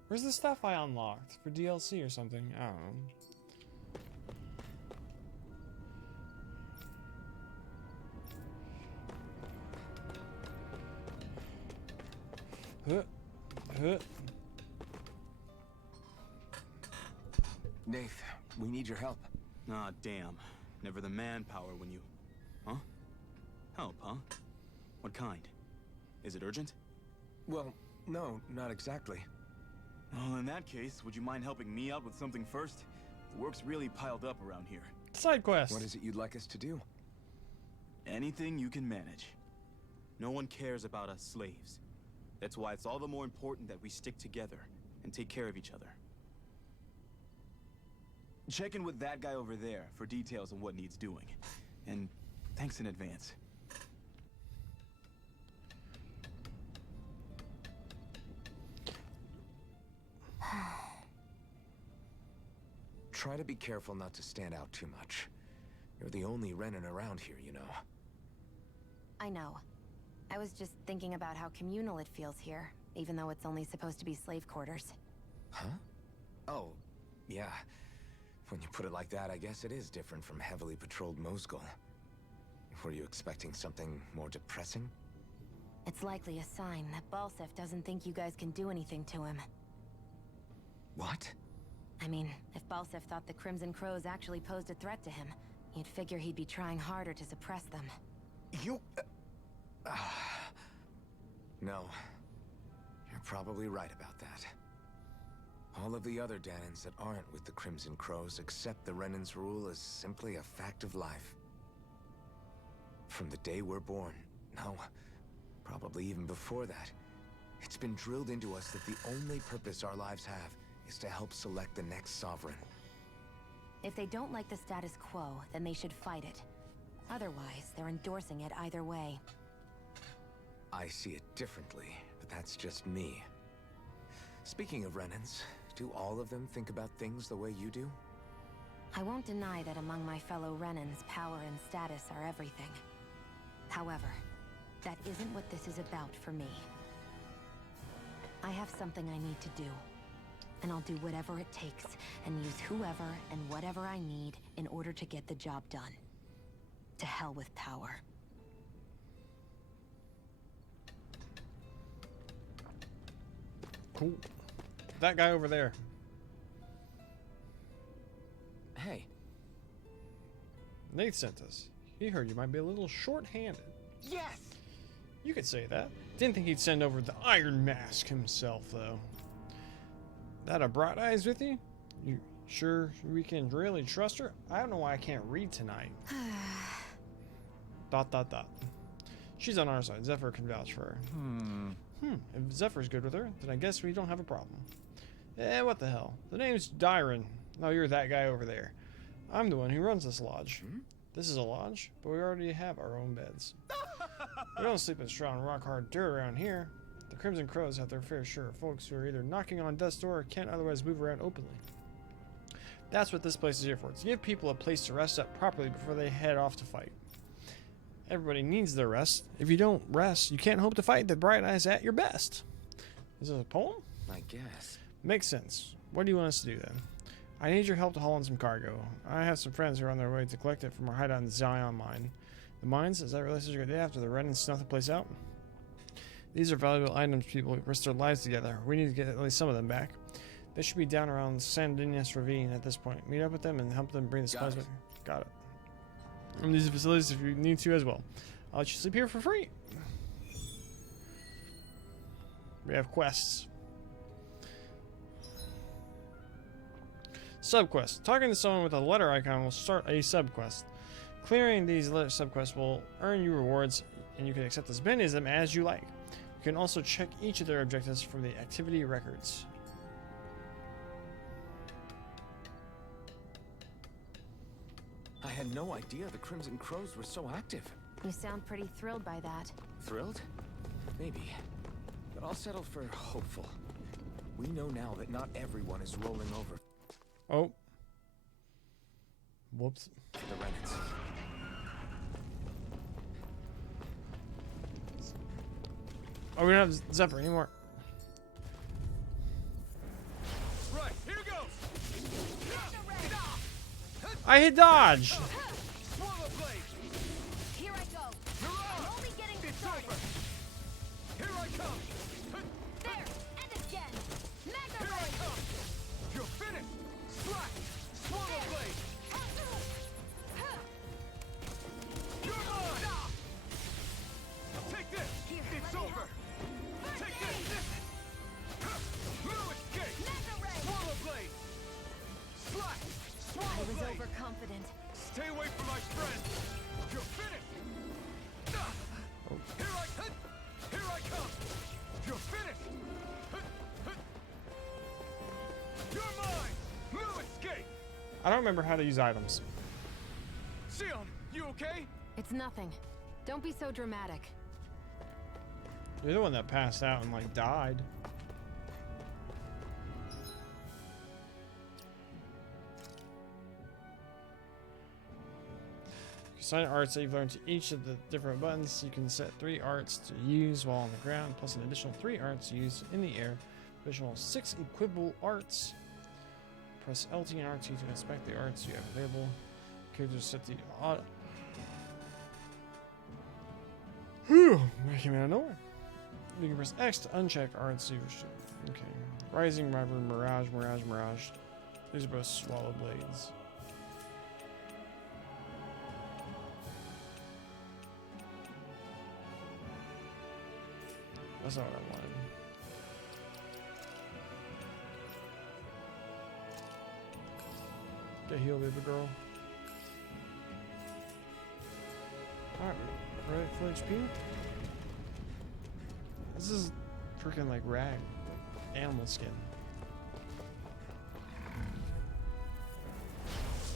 Where's the stuff I unlocked for DLC or something? I don't know. Nath, we need your help. Ah, damn. Never the manpower when you... Huh? Help, huh? What kind? Is it urgent? Well, no, not exactly. Well, in that case, would you mind helping me out with something first? The work's really piled up around here. Side quest. What is it you'd like us to do? Anything you can manage. No one cares about us slaves. That's why it's all the more important that we stick together and take care of each other. Check in with that guy over there for details on what needs doing. And thanks in advance. Try to be careful not to stand out too much. You're the only Renan around here, you know. I know. I was just thinking about how communal it feels here, even though it's only supposed to be slave quarters. Huh? Oh, yeah. When you put it like that, I guess it is different from heavily patrolled Mosgul. Were you expecting something more depressing? It's likely a sign that Balsef doesn't think you guys can do anything to him. What? I mean, if Balsef thought the Crimson Crows actually posed a threat to him, you'd figure he'd be trying harder to suppress them. You... No. You're probably right about that. All of the other Danons that aren't with the Crimson Crows accept the Renan's rule as simply a fact of life. From the day we're born, no, probably even before that, it's been drilled into us that the only purpose our lives have is to help select the next sovereign. If they don't like the status quo, then they should fight it. Otherwise, they're endorsing it either way. I see it differently, but that's just me. Speaking of Renans, do all of them think about things the way you do? I won't deny that among my fellow Renans, power and status are everything. However, that isn't what this is about for me. I have something I need to do. And I'll do whatever it takes, and use whoever and whatever I need in order to get the job done. To hell with power. Cool. That guy over there. Hey. Nate sent us. He heard you might be a little short-handed. Yes! You could say that. Didn't think he'd send over the Iron Mask himself, though. That a Bright Eyes with you? You sure we can really trust her? I don't know why I can't read tonight. ... She's on our side. Zephyr can vouch for her. If Zephyr's good with her, then I guess we don't have a problem. Eh, what the hell? The name's Dyron. No, you're that guy over there. I'm the one who runs this lodge. This is a lodge, but we already have our own beds. We don't sleep in straw and rock-hard dirt around here. The Crimson Crows have their fair share of folks who are either knocking on death's door or can't otherwise move around openly. That's what this place is here for. To give people a place to rest up properly before they head off to fight. Everybody needs their rest. If you don't rest, you can't hope to fight the Bright Eyes at your best. Is this a poem? I guess. Makes sense. What do you want us to do then? I need your help to haul in some cargo. I have some friends who are on their way to collect it from our hideout in Zion Mine. The mines? Is that really such a good day after the red and snuff the place out? These are valuable items people risk their lives together. We need to get at least some of them back. They should be down around Sandinas Ravine at this point. Meet up with them and help them bring the supplies back. Got it. And these facilities if you need to as well. I'll let you sleep here for free. We have quests. Subquest. Talking to someone with a letter icon will start a subquest. Clearing these subquests will earn you rewards, and you can accept as many of them as you like. You can also check each of their objectives from the activity records. I had no idea the Crimson Crows were so active. You sound pretty thrilled by that. Thrilled? Maybe. But I'll settle for hopeful. We know now that not everyone is rolling over. Oh. Whoops. For the Renans. Oh, we don't have Zephyr anymore. Right, here goes! I hit dodge! Swallow blade! Here I go. I'm only getting started. Here I come! There, and again. Mega Here I Ray. come! You're finished! Slash! Swallow blade! You're mine! Take this! Here, It's let me over! First Take aid. this! Blue escape! Mega Ray. Swallow blade! Slash! I Swallow was blade! overconfident. Stay away from my friend! You're finished! Here I come! You're finished! You're mine! Blue escape! I don't remember how to use items. Sion, you okay? It's nothing. Don't be so dramatic. You're the one that passed out and like died. Assign arts that you've learned to each of the different buttons. You can set 3 arts to use while on the ground, plus an additional 3 arts to use in the air. Additional 6 equipable arts. Press LT and RT to inspect the arts you have available. Characters set the auto. Whew, that came out of nowhere. You can press X to uncheck arts you wish to. Okay. Rising, River, Mirage. These are both swallow blades. That's not what I wanted. Get healed, baby girl. Alright, ready for XP? This is freaking like rag. Animal skin.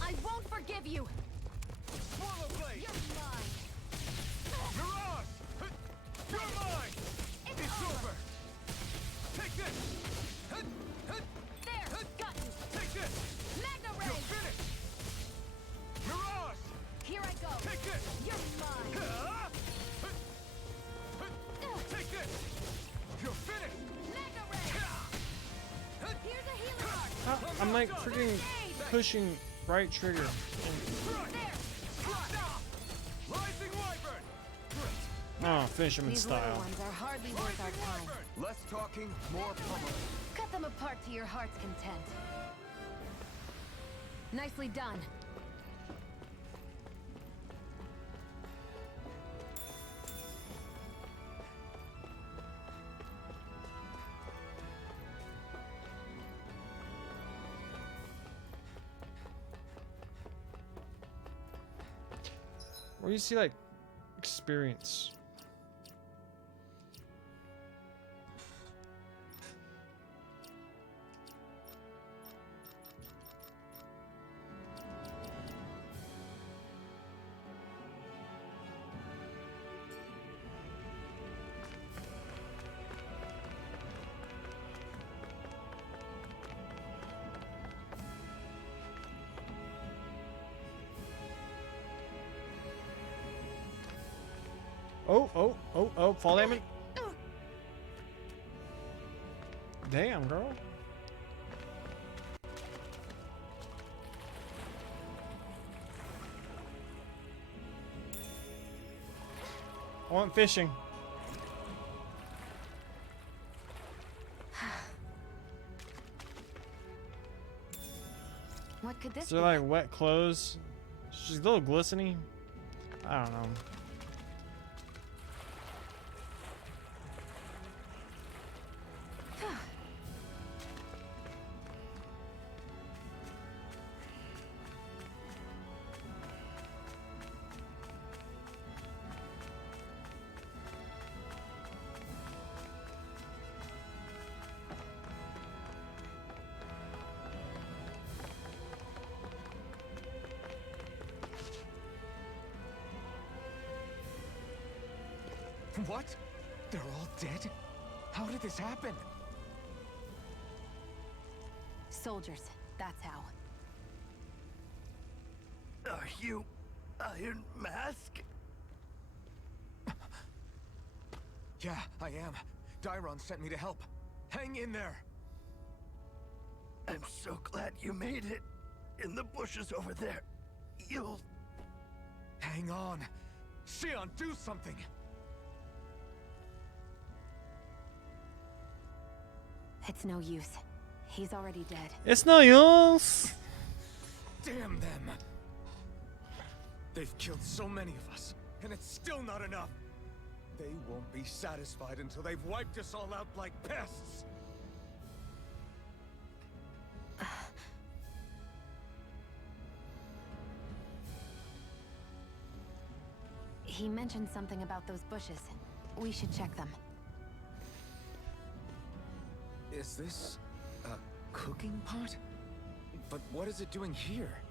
I won't forgive you. Swallow blade! You're mine. Mirage! You're mine! It's over! Take this! There, got you. Take this! Mega Ray. You're finished! Mirage! Here I go. Take this! You're mine. Take this! You're finished! Mega Ray. Here's a healing art. I'm like freaking pushing right trigger. There. Oh, finish him in These little style. ones are hardly worth our time. Less talking, more pummeling. Cut them apart to your heart's content. Nicely done. Where do you see like experience? Oh, fall damage. Damn, girl. I want fishing. What could this So be? like wet clothes. She's a little glistening. I don't know. What? They're all dead? How did this happen? Soldiers, that's how. Are you Iron Mask? Yeah, I am. Dairon sent me to help. Hang in there. I'm so glad you made it. In the bushes over there. You'll... Hang on. Xion, do something! It's no use. He's already dead. It's no use. Damn them! They've killed so many of us, and it's still not enough! They won't be satisfied until they've wiped us all out like pests! He mentioned something about those bushes. We should check them. Is this a cooking pot? But what is it doing here?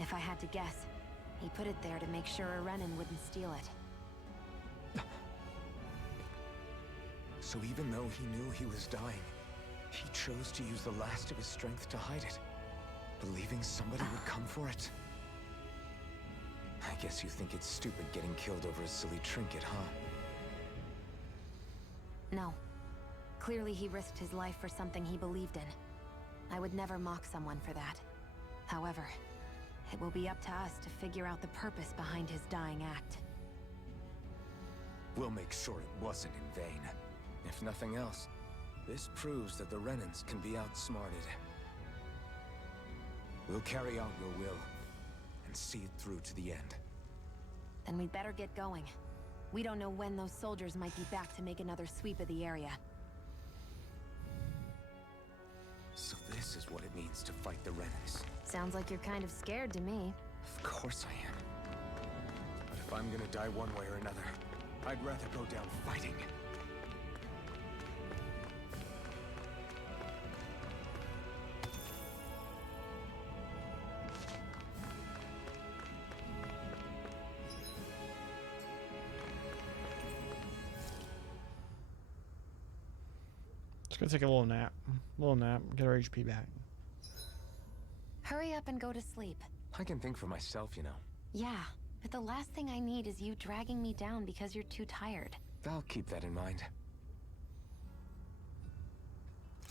If I had to guess, he put it there to make sure a Renan wouldn't steal it. So even though he knew he was dying, he chose to use the last of his strength to hide it, believing somebody would come for it. I guess you think it's stupid getting killed over a silly trinket, huh? No. Clearly he risked his life for something he believed in. I would never mock someone for that. However, it will be up to us to figure out the purpose behind his dying act. We'll make sure it wasn't in vain. If nothing else, this proves that the Renans can be outsmarted. We'll carry out your will, and see it through to the end. Then we'd better get going. We don't know when those soldiers might be back to make another sweep of the area. So this is what it means to fight the Renans. Sounds like you're kind of scared to me. Of course I am. But if I'm gonna die one way or another, I'd rather go down fighting. Just gonna take a little nap. Get our HP back. Hurry up and go to sleep. I can think for myself, you know. Yeah, but the last thing I need is you dragging me down because you're too tired. I'll keep that in mind.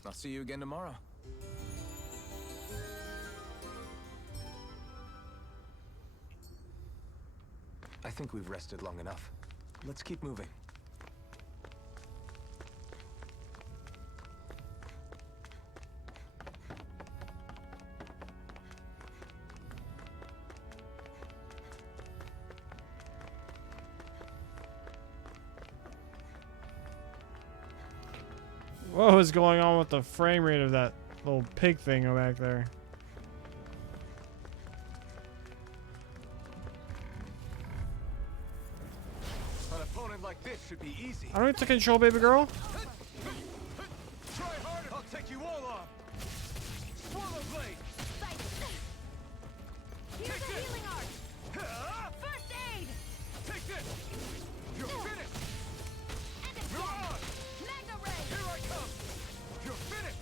I'll see you again tomorrow. I think we've rested long enough. Let's keep moving. What is going on with the frame rate of that little pig thing back there? An opponent like this should be easy. I don't get to control, baby girl. Try harder. I'll take you all on. Swallow blade. Here's a healing art. First aid. Take this. You're finished. And it's Mirage. Magna ray. Here I come. You're finished.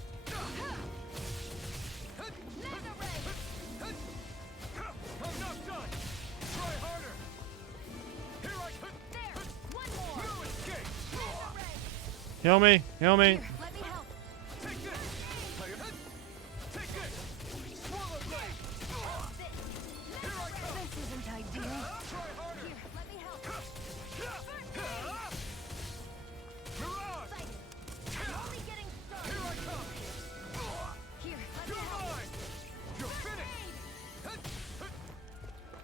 Magna ray. I'm not done. Try harder. Here I come. There. One more. No escape. Magna ray. Heal me, heal me. Here, let me help. Take this. Take this. Swallow blade. Here I come. This isn't ideal. Try harder. Here, let me help. Mirage. I'm only getting started. Here I come. Here, let me You're help. mine. You're finished.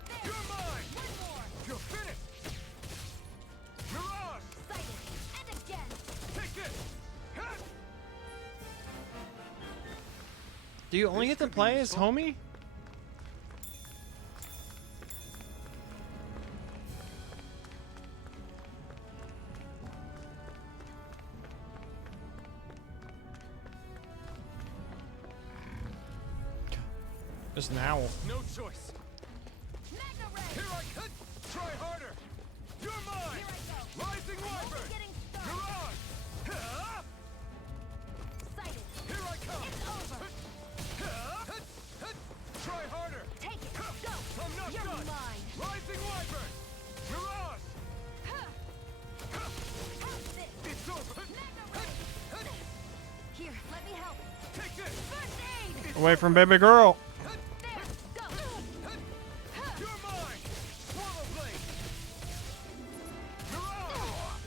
There. You're mine. One more. You're finished. Mirage. Sighted. And again. Take this. Do you only get to play as homie? Just an owl. No choice. Magna ray. Here I come. Try harder. You're mine. Here I go. Rising I'm only Wyvern. getting started. Mirage. Sighted. Here I come. It's over. Try harder. Take it. Go. I'm not You're done. mine. Rising Wyvern. Mirage. How's this? It's over. Magna ray. Here, let me help. Take this. First aid. Away from baby girl. There. Go. You're mine. Swallow blade. Mirage.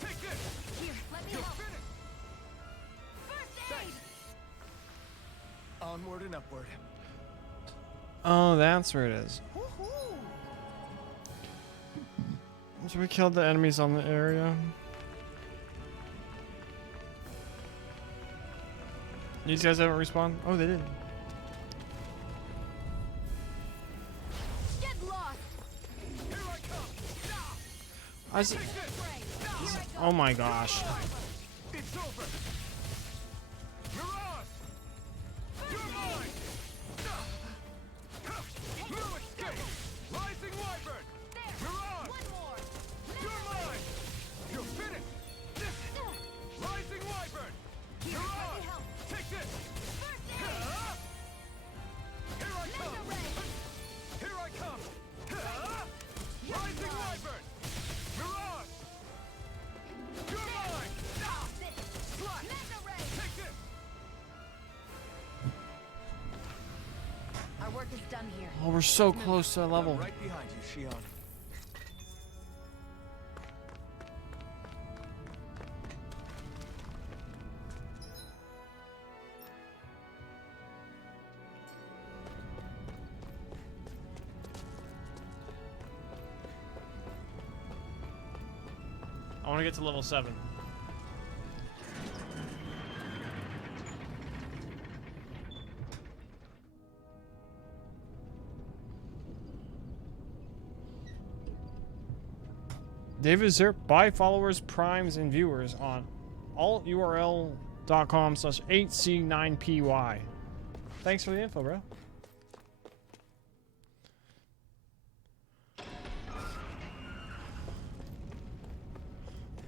Take this. Here, let me You're help. finished. First aid. Onward and upward. Oh, that's where it is. So we killed the enemies on the area. These guys haven't respawned? Oh, they did. Get lost. Here I come. I s- Ray. Here I go. oh my gosh. It's over. Mirage. You're mine. No escape. Rising Wyvern. There. Mirage. One more. You're mine. You're finished. Rising Wyvern. Here, let me Mirage. help. Take this. First aid. Here I come. Magna ray. Here I come. Rising Wyvern. Mirage. You're mine. Slash. Magna ray. Take this. Our work is done here. Oh, we're so close to a level. I'm right behind you, Shion. I want to get to level 7. David Zerp, buy followers, primes, and viewers on alturl.com/8c9py. Thanks for the info, bro.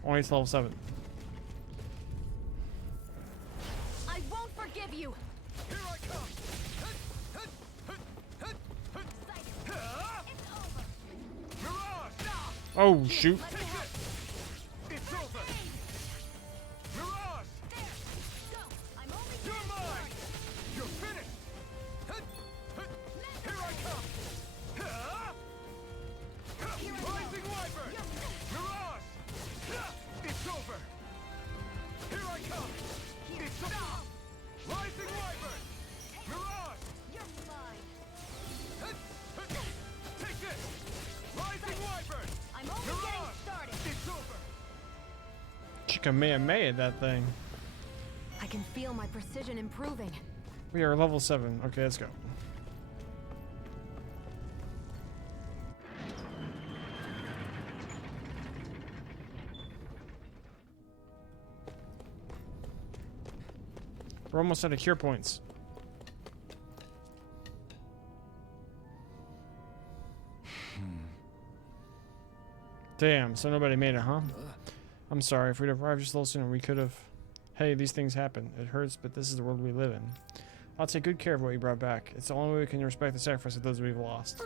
Only to level 7. I won't forgive you. Here I come. Sighted. It's over. Mirage. Oh, shoot. Let me help. It's over. Mirage. There. Go. I'm only You're getting mine. started. You're finished. Here I come. Here I go. Kamehameha that thing. I can feel my precision improving. We are level 7. Okay, let's go. We're almost out of cure points. Damn, so nobody made it, huh? I'm sorry, if we'd arrived just a little sooner, we could have... Hey, these things happen. It hurts, but this is the world we live in. I'll take good care of what you brought back. It's the only way we can respect the sacrifice of those we've lost.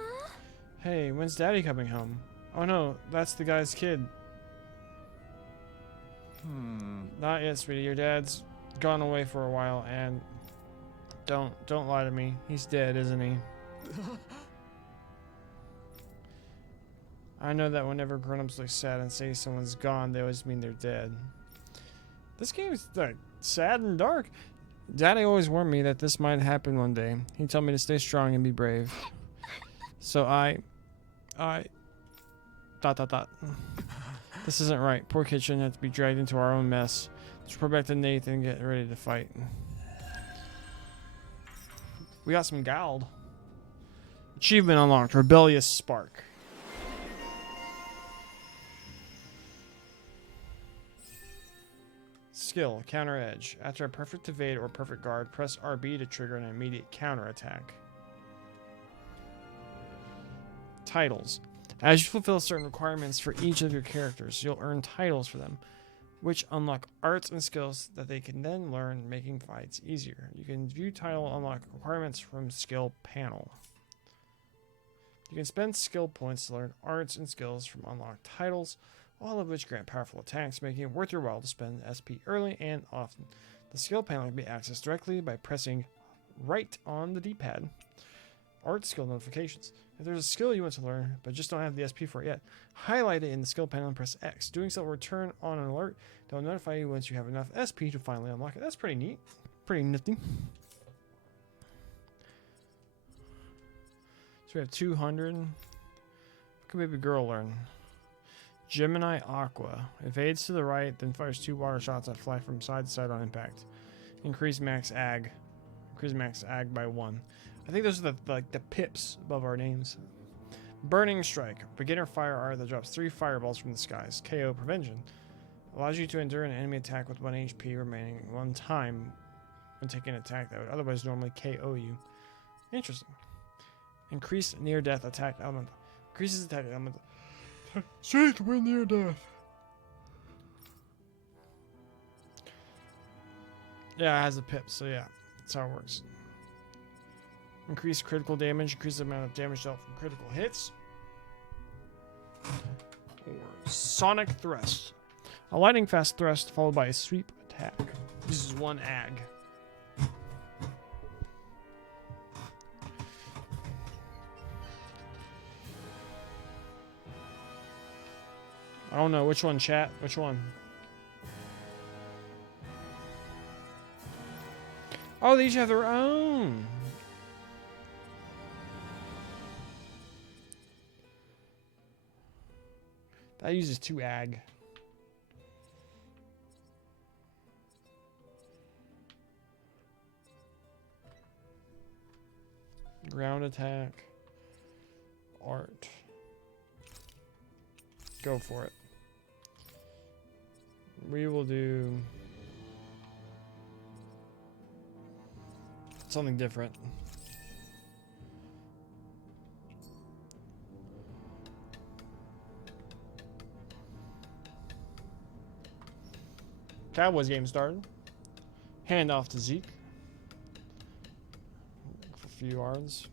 Hey, when's Daddy coming home? Oh no, that's the guy's kid. Not yet, sweetie. Your dad's gone away for a while, and... Don't lie to me. He's dead, isn't he? I know that whenever grown-ups look sad and say someone's gone, they always mean they're dead. This game is like sad and dark. Daddy always warned me that this might happen one day. He told me to stay strong and be brave. So I... This isn't right. Poor kid shouldn't have to be dragged into our own mess. Let's report back to Nathan and get ready to fight. We got some gold. Achievement unlocked. Rebellious Spark. Skill, counter edge. After a perfect evade or perfect guard, press RB to trigger an immediate counter attack. Titles. As you fulfill certain requirements for each of your characters, you'll earn titles for them, which unlock arts and skills that they can then learn, making fights easier. You can view title unlock requirements from skill panel. You can spend skill points to learn arts and skills from unlocked titles, all of which grant powerful attacks, making it worth your while to spend SP early and often. The skill panel can be accessed directly by pressing right on the D-pad. Art skill notifications. If there's a skill you want to learn, but just don't have the SP for it yet, highlight it in the skill panel and press X. Doing so will return on an alert that will notify you once you have enough SP to finally unlock it. That's pretty neat. Pretty nifty. So we have 200. What can baby girl learn? Gemini Aqua. Evades to the right, then fires 2 water shots that fly from side to side on impact. Increase max ag. Increase max ag by 1. I think those are the pips above our names. Burning Strike. Beginner fire art that drops 3 fireballs from the skies. KO Prevention. Allows you to endure an enemy attack with 1 HP remaining 1 time when taking an attack that would otherwise normally KO you. Interesting. Increase near-death attack element. Increases attack element. Strength when near death. Yeah, it has a pip, so yeah, that's how it works. Increase critical damage, increase the amount of damage dealt from critical hits. Or Sonic Thrust. A lightning fast thrust followed by a sweep attack. Uses 1 ag. I don't know. Which one, chat? Which one? Oh, they each have their own. That uses 2 ag. Ground attack. Art. Go for it. We will do something different. Cowboys game started. Hand off to Zeke. For a few yards.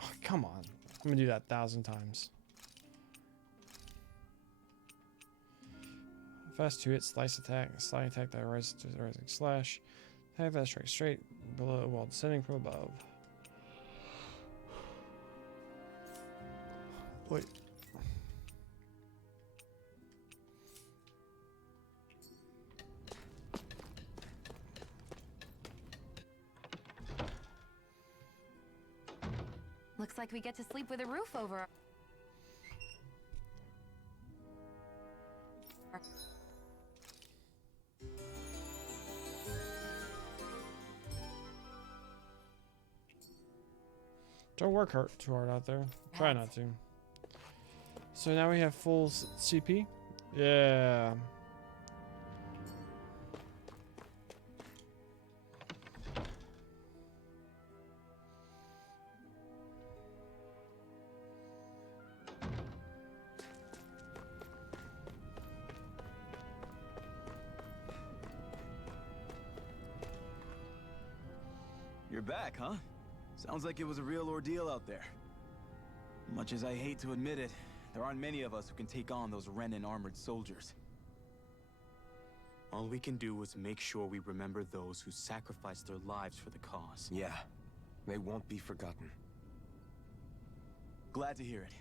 Oh, come on. I'm gonna do that 1,000 times. Fast 2 hit, slice attack, slide attack that rises to the rising slash. Attack that strikes straight below while descending from above. Wait. Looks like we get to sleep with a roof over Don't work too hard out there. Try not to. So now we have full CP. Yeah. You're back, huh? Sounds like it was a real ordeal out there. Much as I hate to admit it, there aren't many of us who can take on those Renan armored soldiers. All we can do is make sure we remember those who sacrificed their lives for the cause. Yeah, they won't be forgotten. Glad to hear it.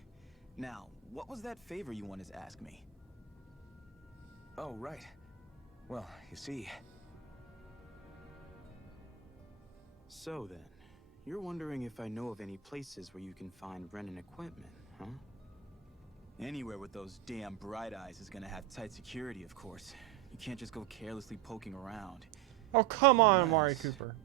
Now, what was that favor you wanted to ask me? Oh, right. Well, you see... So then, you're wondering if I know of any places where you can find Renan equipment, huh? Anywhere with those damn bright eyes is gonna have tight security, of course. You can't just go carelessly poking around. Oh, come on, Amari Cooper.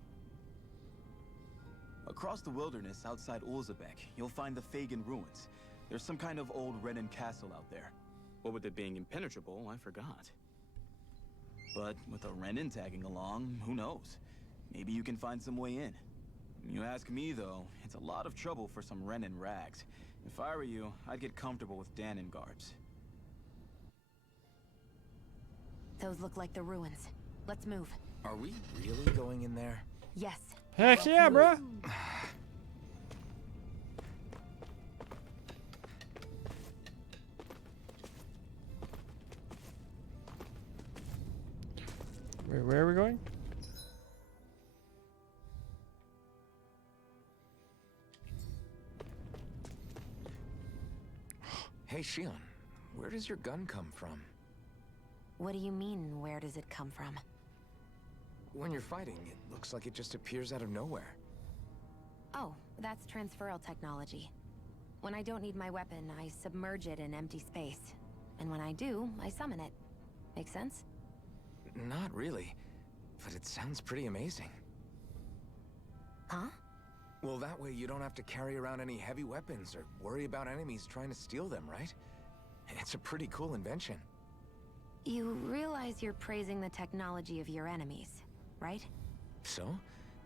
Across the wilderness outside Ulzebek, you'll find the Fagin ruins. There's some kind of old Renan castle out there. What with it being impenetrable, I forgot. But with a Renan tagging along, who knows? Maybe you can find some way in. You ask me, though, it's a lot of trouble for some Renan rags. If I were you, I'd get comfortable with Danon guards. Those look like the ruins. Let's move. Are we really going in there? Yes. Heck yeah, bruh. Wait, where are we going? Hey, Shion, where does your gun come from? What do you mean, where does it come from? When you're fighting, it looks like it just appears out of nowhere. Oh, that's transferal technology. When I don't need my weapon, I submerge it in empty space. And when I do, I summon it. Make sense? Not really, but it sounds pretty amazing. Huh? Well, that way you don't have to carry around any heavy weapons or worry about enemies trying to steal them, right? It's a pretty cool invention. You realize you're praising the technology of your enemies, right? So?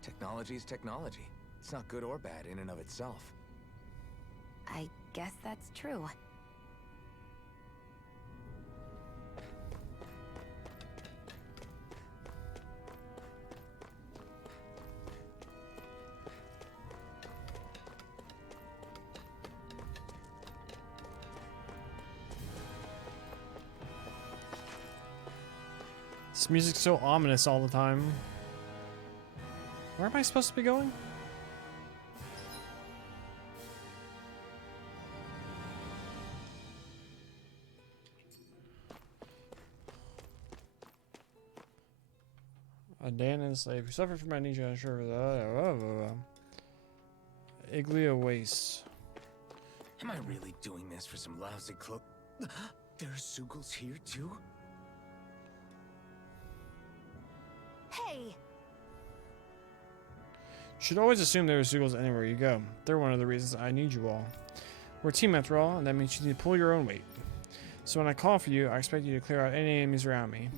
Technology is technology. It's not good or bad in and of itself. I guess that's true. This music's so ominous all the time. Where am I supposed to be going? A Danon slave who suffered from amnesia, unsure of the Iglia Waste. Am I really doing this for some lousy cloak? There's Zugals here too? Hey! Should always assume there are Zugals anywhere you go. They're one of the reasons I need you all. We're a team after all, and that means you need to pull your own weight. So when I call for you, I expect you to clear out any enemies around me.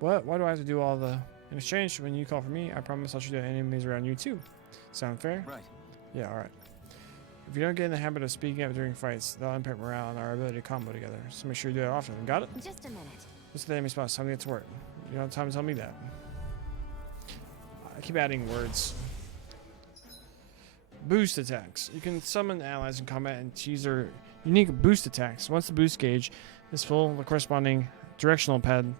What? Why do I have to do all the... In exchange, when you call for me, I promise I'll shoot at enemies around you too. Sound fair? Right. Yeah, alright. If you don't get in the habit of speaking up during fights, that'll impact morale and our ability to combo together. So make sure you do that often. Got it? Just a minute. What's the enemy spot? Time to get to work. You don't have time to tell me that. I keep adding words. Boost attacks. You can summon allies in combat and choose their unique boost attacks. Once the boost gauge is full, the corresponding directional pad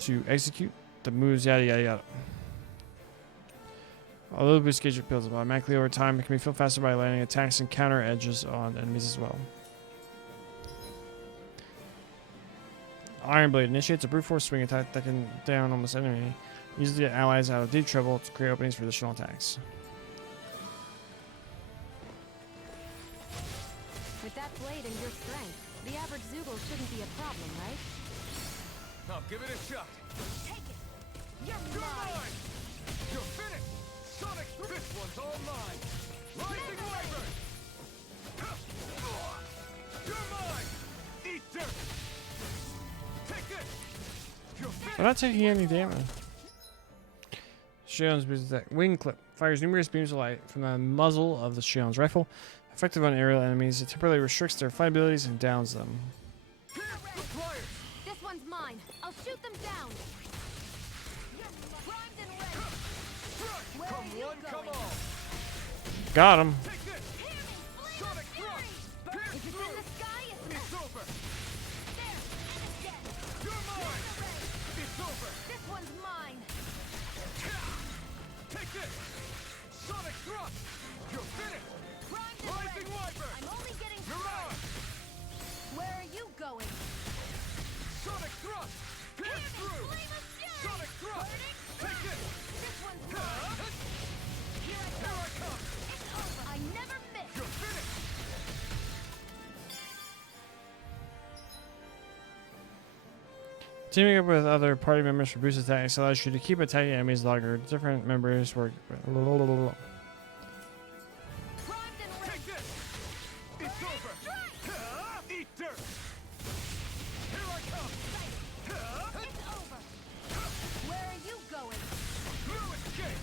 to execute the moves, yada yada yada. Although the boost gauge builds up automatically over time, it can be filled faster by landing attacks and counter edges on enemies as well. Iron Blade initiates a brute force swing attack that can down almost enemy. Uses to get allies out of deep trouble to create openings for additional attacks. With that blade and your strength, the average Zugal shouldn't be a problem, right? I'll give it a shot. Take it! You're You're mine! mine! You're finished! Sonic, this one's all mine! Rising Wyvern! You're mine! Eat dirt! Take this! You're finished! I'm not taking any damage. Shion's wing clip fires numerous beams of light from the muzzle of the Shion's rifle. Effective on aerial enemies, it temporarily restricts their flight abilities and downs them. This one's mine. I'll shoot them down. Primed and ready. Where are you going? Got him. Take this! Sonic thrust! Pierce If it's through! in the sky, It's over! there. And again. You're mine! It's over! This one's mine. Take this! Sonic thrust! You're finished! Primed and Rising ready. Wyvern! I'm only getting You're on! Where are you going? Sonic thrust! Pierce through! Flame of fury! Sonic thrust! Take this! This one's mine. Here I come. It's over. I never miss. You're finished! Teaming up with other party members for boost attacks allows you to keep attacking enemies longer. Different members work. Primed and ready. Take this! It's over! Eat dirt! Here I come! It's over. Where are you going? No escape!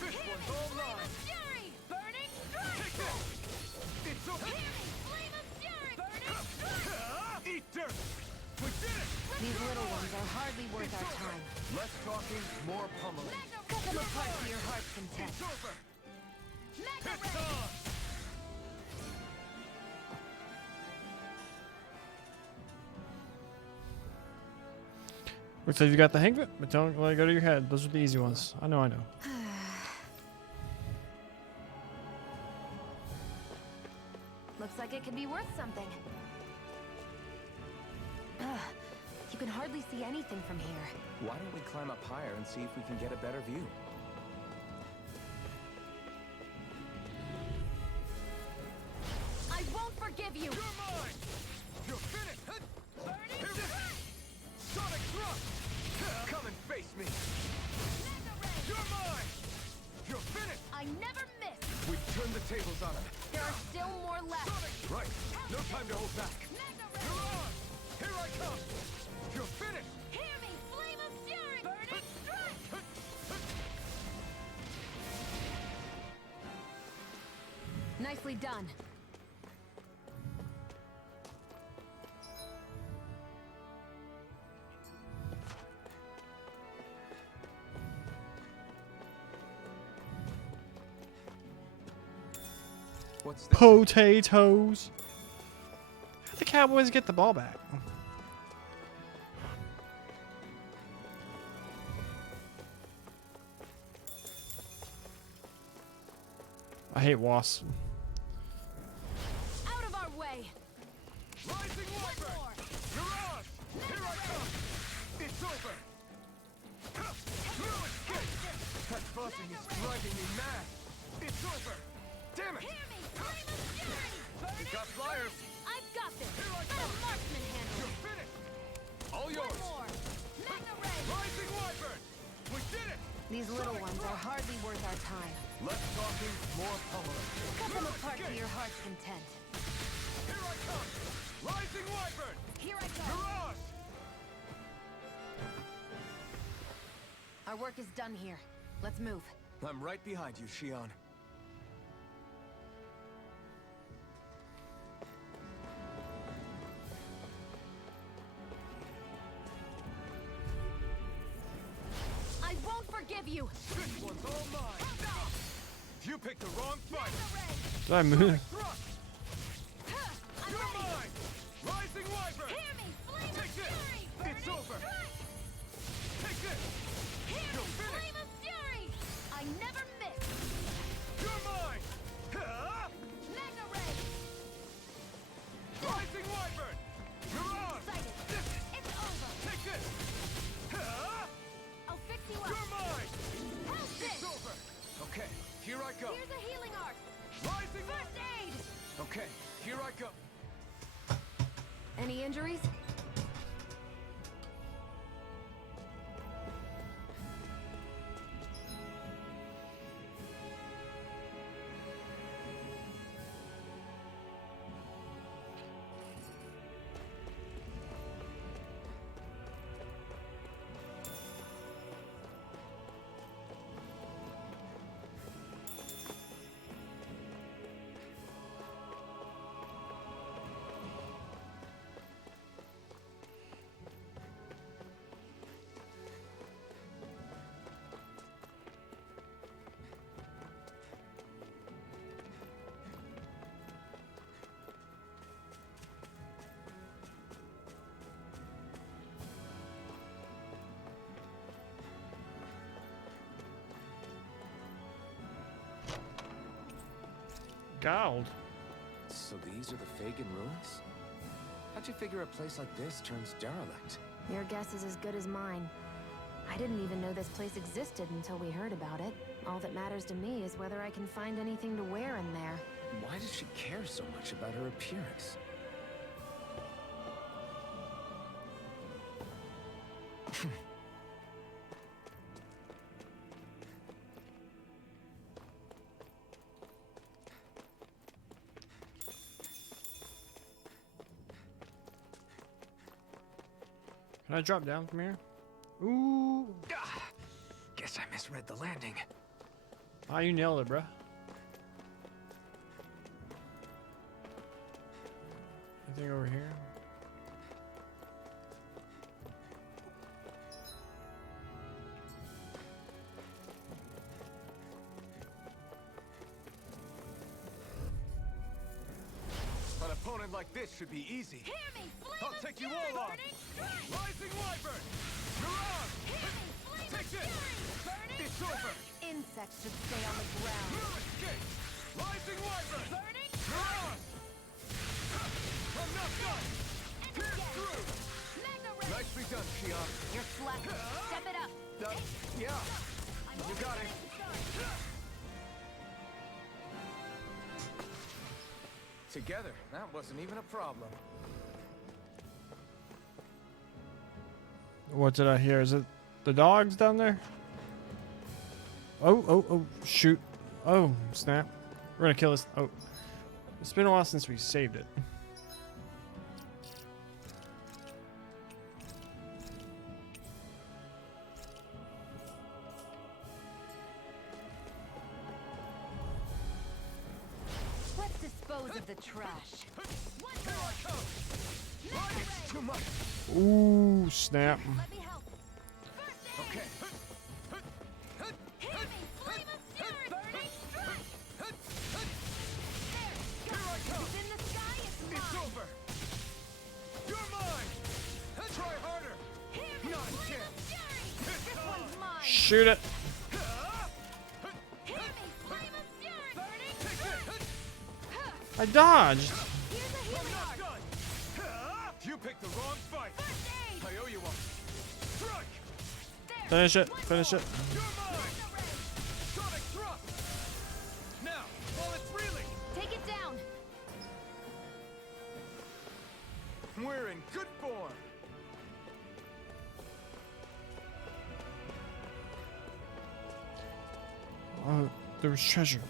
This one's all mine! Fury! Burning strike! Take this! It's over! Flame of fury! Burning strike! Eat dirt! We did it! These little ones are hardly worth our time. Less talking, more pummeling. Cut them apart to your heart's content. It's over! Mega It's Ray! on! Looks like you got the hang of it, but don't let it go to your head. Those are the easy ones. I know. Looks like it could be worth something. Ugh, you can hardly see anything from here. Why don't we climb up higher and see if we can get a better view? I won't forgive you! You're mine! You're finished! Burning Here it is! Sonic thrust! Come and face me! Mega Ray! You're mine! You're finished! I never miss! We turned the tables on him. There are still more left. Sonic! Right! No time to hold back! Mega You're Ray! on! Here I come! You're finished! Hear me! Flame of fury! Burning strike! Nicely done. What's this? Potatoes. How'd the Cowboys get the ball back? I hate wasps. Out of our way! Rising Wyvern! More. You're on! Here I come! It's over! No escape! That buzzing is driving me mad! It's over! Damn it! Hear me! Flame of fury! Burning Got flyers! I've got this! Here I Let come! a marksman handle You're it! finished! All One yours! more! Mega Ray! Rising Wyvern! We did it! These little ones are hardly worth our time. Less talking, more pummeling. Cut them No apart to escape! your heart's content. Here I come! Rising Wyvern! Here I go! You're on! Our work is done here. Let's move. I'm right behind you, Shion. I won't forgive you! This one's all mine! You picked the wrong fight! Did I move? Thrust! I'm You're ready! mine! Rising Wyvern! Hear me! Flame Take of this! fury! It's over! Take this! Hear You're me! finished! Flame of fury! I never miss! You're mine! Mega Ray! Rising Wyvern! You're on! Excited! It's over! Take this! I'll fix you up! You're mine! Help It's this! over! Okay, here I go! Here's a healing art! Rising First aid! Okay, here I go! Any injuries? Gold. So these are the Fagin ruins? How'd you figure a place like this turns derelict? Your guess is as good as mine. I didn't even know this place existed until we heard about it. All that matters to me is whether I can find anything to wear in there. Why does she care so much about her appearance? Can I drop down from here? Ooh. Guess I misread the landing. Ah, you nailed it, bruh. Anything over here? An opponent like this should be easy. Hear me, flame I'll of take you fury, all on. burning strike! Rising Wyvern! Mirage! Hear me, flame Take of this! fury, burning It's over! Insects should stay on the ground. No escape! Rising Wyvern! burning Mirage! I'm not done! Pierce through! mega ray. Nicely done, Shion. You're slacking. Step it up. Yeah. You got it. Together, that wasn't even a problem. What did I hear? Is it the dogs down there? Oh, shoot. Oh, snap. We're gonna kill this. Oh. It's been a while since we saved it. Let's dispose of the trash. Here I come! It's too much. Ooh, snap. Let me help. First aid. Okay. Hear me, flame of fury, burning strike. There, go. Here I come. It's in the sky, it's mine. It's over. You're mine. Try harder. Hear me, Not a flame chance. of fury. This one's mine. Shoot it. Hear me, flame of fury, burning strike. I dodged. Here's a healing Not art. done. You picked the wrong fight. First aid. I owe you one. Strike. There. Finish it. One Finish more. it. You're mine. Mega ray. Sonic thrust. Now, while it's reeling, Take it down. we're in good form. Oh, there was treasure.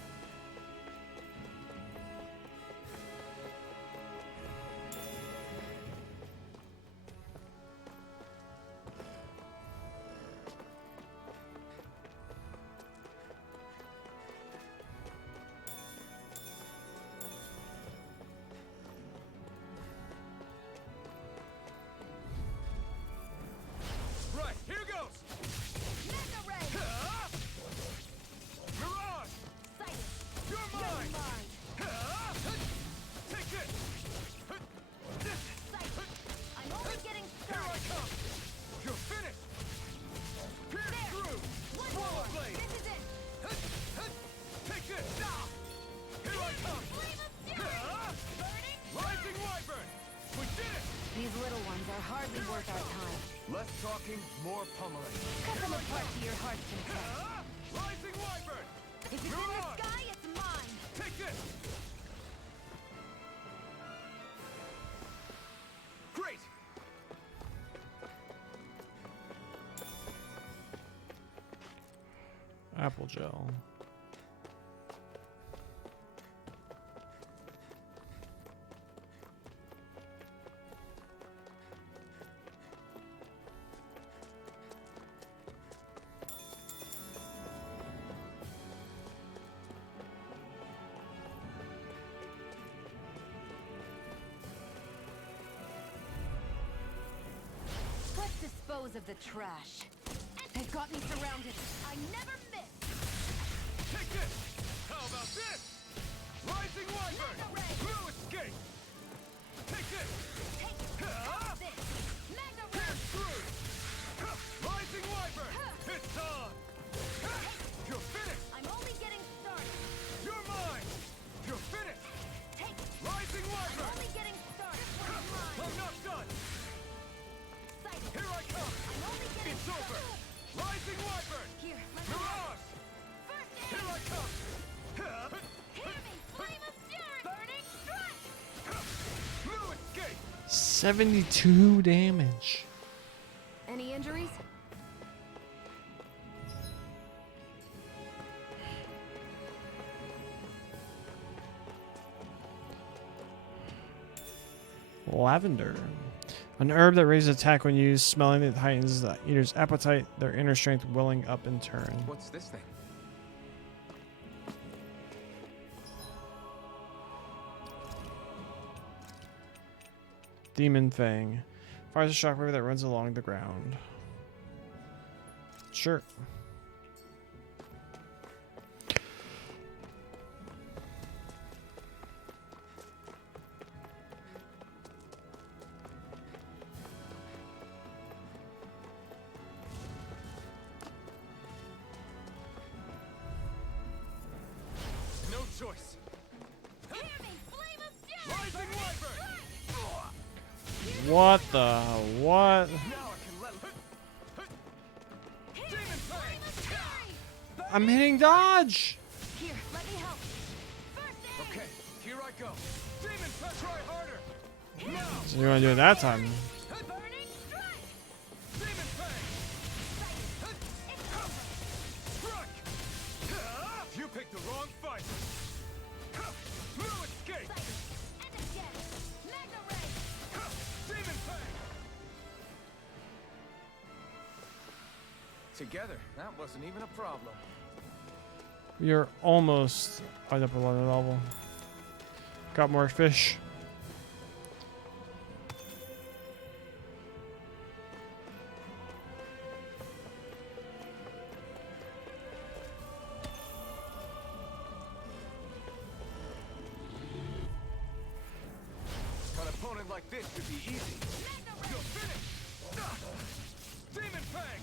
Right, here goes. Mega ray. Mirage. Sighted. You're mine. Mine. Take this. Sighted. I'm only getting Here I started. come. You're finished. Pierce There. through. One Swallow more. blade. This is it. Take this. Here I come. Flame of fury. Burning. Rising Wyvern. We did it. These little ones are hardly worth our time. Less talking, more pummeling. Cut them apart to your heart's content. Rising Wyvern. If it's in the Mirage. sky, it's mine. Take this. Great. Apple gel. Let's dispose of the trash. They've got me surrounded. I never miss. Take this. How about this? Rising Wyvern. Mega ray. No escape. Take this. Take this. Mega ray. Pierce through. Rising Wyvern. It's on. You're finished. I'm only getting started. You're mine. You're finished. Wyvern! Only getting started. I'm not done! Sighted. Here I come! I'm only getting It's over! Rising Wyvern! Here, let me Mirage! First aid. Here I come! Hear me! Flame of fury! Burning strike! No escape! 72 damage. Any injuries? Lavender. An herb that raises attack when used. Smelling it heightens the eater's appetite, their inner strength welling up in turn. What's this thing? Demon Fang. Fires a shockwave that runs along the ground. Sure. No choice! Hear me! Flame of fury! Rising Wyvern! What the? What? Now I can let... Demon Fang! I'm hitting dodge! Here, let me help. First aid. Okay, here I go! Demon Fang! Try harder! Now! So you want to do it that time? Burning strike! Demon Fang! Struck! You picked the wrong fight! No escape! And again! Mega ray! Demon Fang! Together, that wasn't even a problem. You're almost right up another level. Got more fish. An opponent like this should be easy. You're finished! Demon Fang!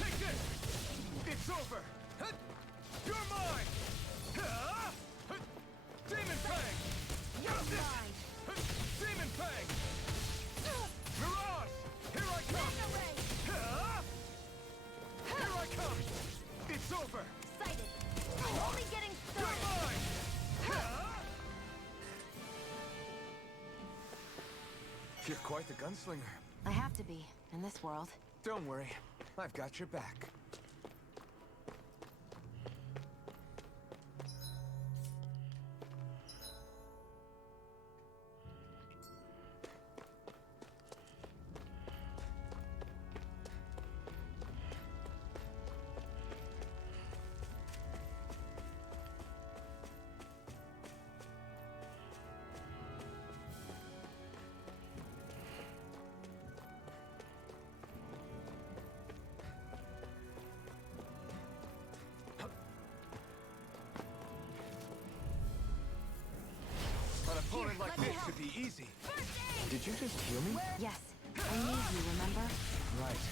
Take this! It's over! You're mine! Demon Fang! You're mine! Demon Fang! Mirage! Here I come! Mega ray! Here I come! It's over! Sighted! I'm only getting You're started! mine! You're quite the gunslinger. I have to be, in this world. Don't worry, I've got your back. An opponent like this should be easy. Did you just heal me? Yes. I need you, remember? Right.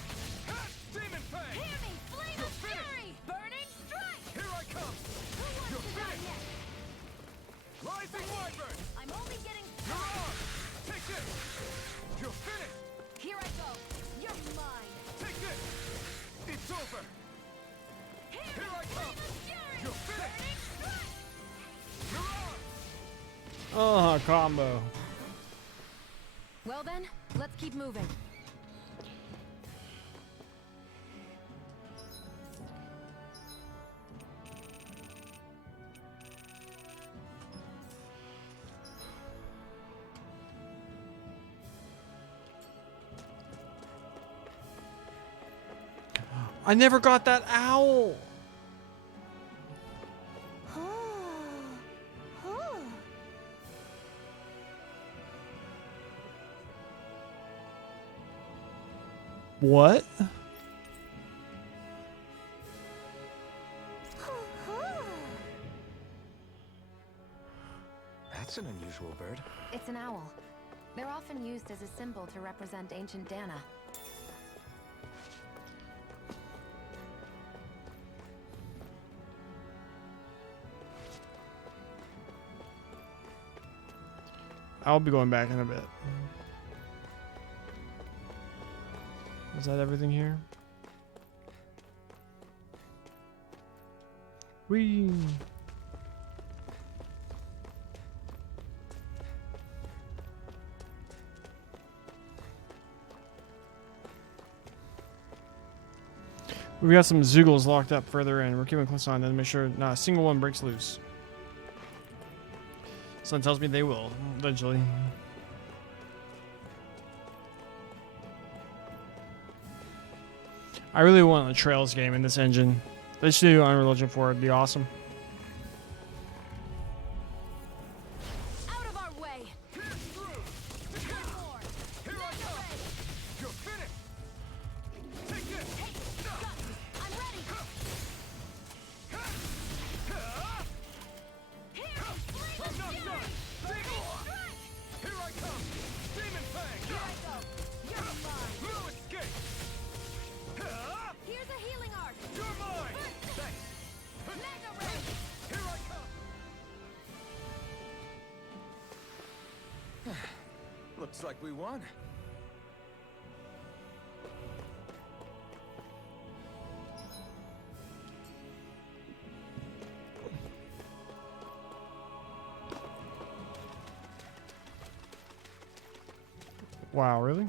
Demon Fang! Hear me! Flame of fury! Burning strike! Here I come! Who wants to die next? Rising Wyvern! I'm only getting You're started! on! Take this! You're finished! Here I go! You're mine! Take this! It's over! Here I come! Flame of fury! You're finished! Burning strike! You're on! Oh, combo. Well then, let's keep moving. I never got that owl. What? That's an unusual bird. It's an owl. They're often used as a symbol to represent ancient Dana. I'll be going back in a bit. Is that everything here? Whee! We got some Zoogles locked up further in. We're keeping close on them to make sure not a single one breaks loose. Something tells me they will eventually. I really want a Trails game in this engine. They should do Unreal Engine 4. It'd be awesome. Out of our way! I'm ready! Here I come! Demon Fang! Here I go! You're mine! No escape! Here's a healing art! You're mine! Thanks! Mega Ray! Here I come! Looks like we won. Wow, really?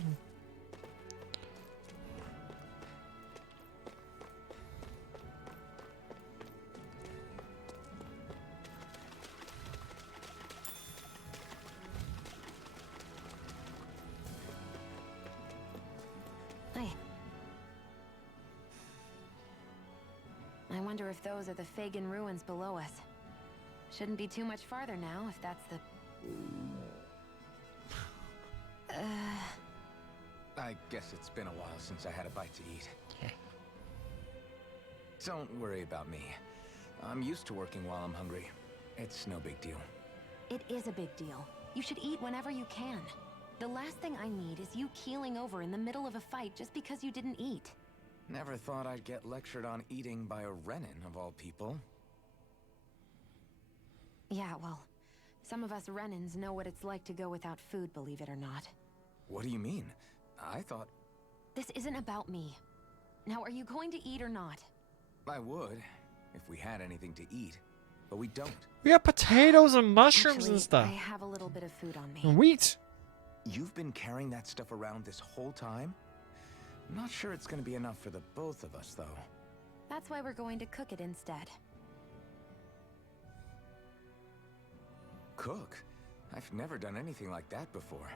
I wonder if those are the Fagin ruins below us. Shouldn't be too much farther now, if that's the... I guess it's been a while since I had a bite to eat. Don't worry about me. I'm used to working while I'm hungry. It's no big deal. It is a big deal. You should eat whenever you can. The last thing I need is you keeling over in the middle of a fight just because you didn't eat. Never thought I'd get lectured on eating by a Renin, of all people. Yeah, well, some of us Renins know what it's like to go without food, believe it or not. What do you mean? I thought... This isn't about me. Now, are you going to eat or not? I would, if we had anything to eat. But we don't. We got potatoes and mushrooms Actually, and stuff. I have a little bit of food on me. And wheat. You've been carrying that stuff around this whole time? I'm not sure it's gonna be enough for the both of us, though. That's why we're going to cook it instead. Cook? I've never done anything like that before.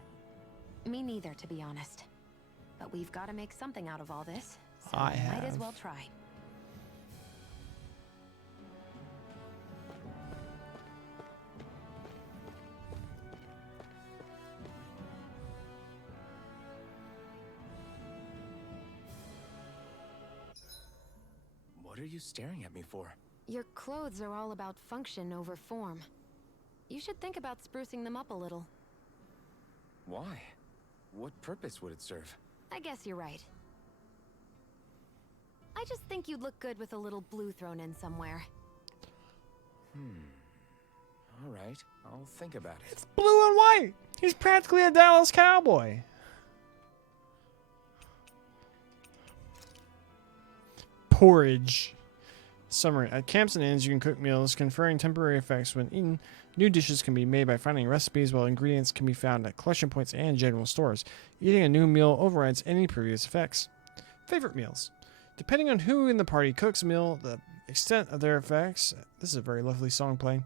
Me neither, to be honest. But we've got to make something out of all this, so I might as have. well try. What are you staring at me for? Your clothes are all about function over form. You should think about sprucing them up a little. Why? What purpose would it serve? I guess you're right. I just think you'd look good with a little blue thrown in somewhere. All right, I'll think about it. It's blue and white. He's practically a Dallas Cowboy. Porridge. Summary. At camps and inns, you can cook meals, conferring temporary effects when eaten. New dishes can be made by finding recipes, while ingredients can be found at collection points and general stores. Eating a new meal overrides any previous effects. Favorite meals. Depending on who in the party cooks a meal, the extent of their effects, this is a very lovely song playing,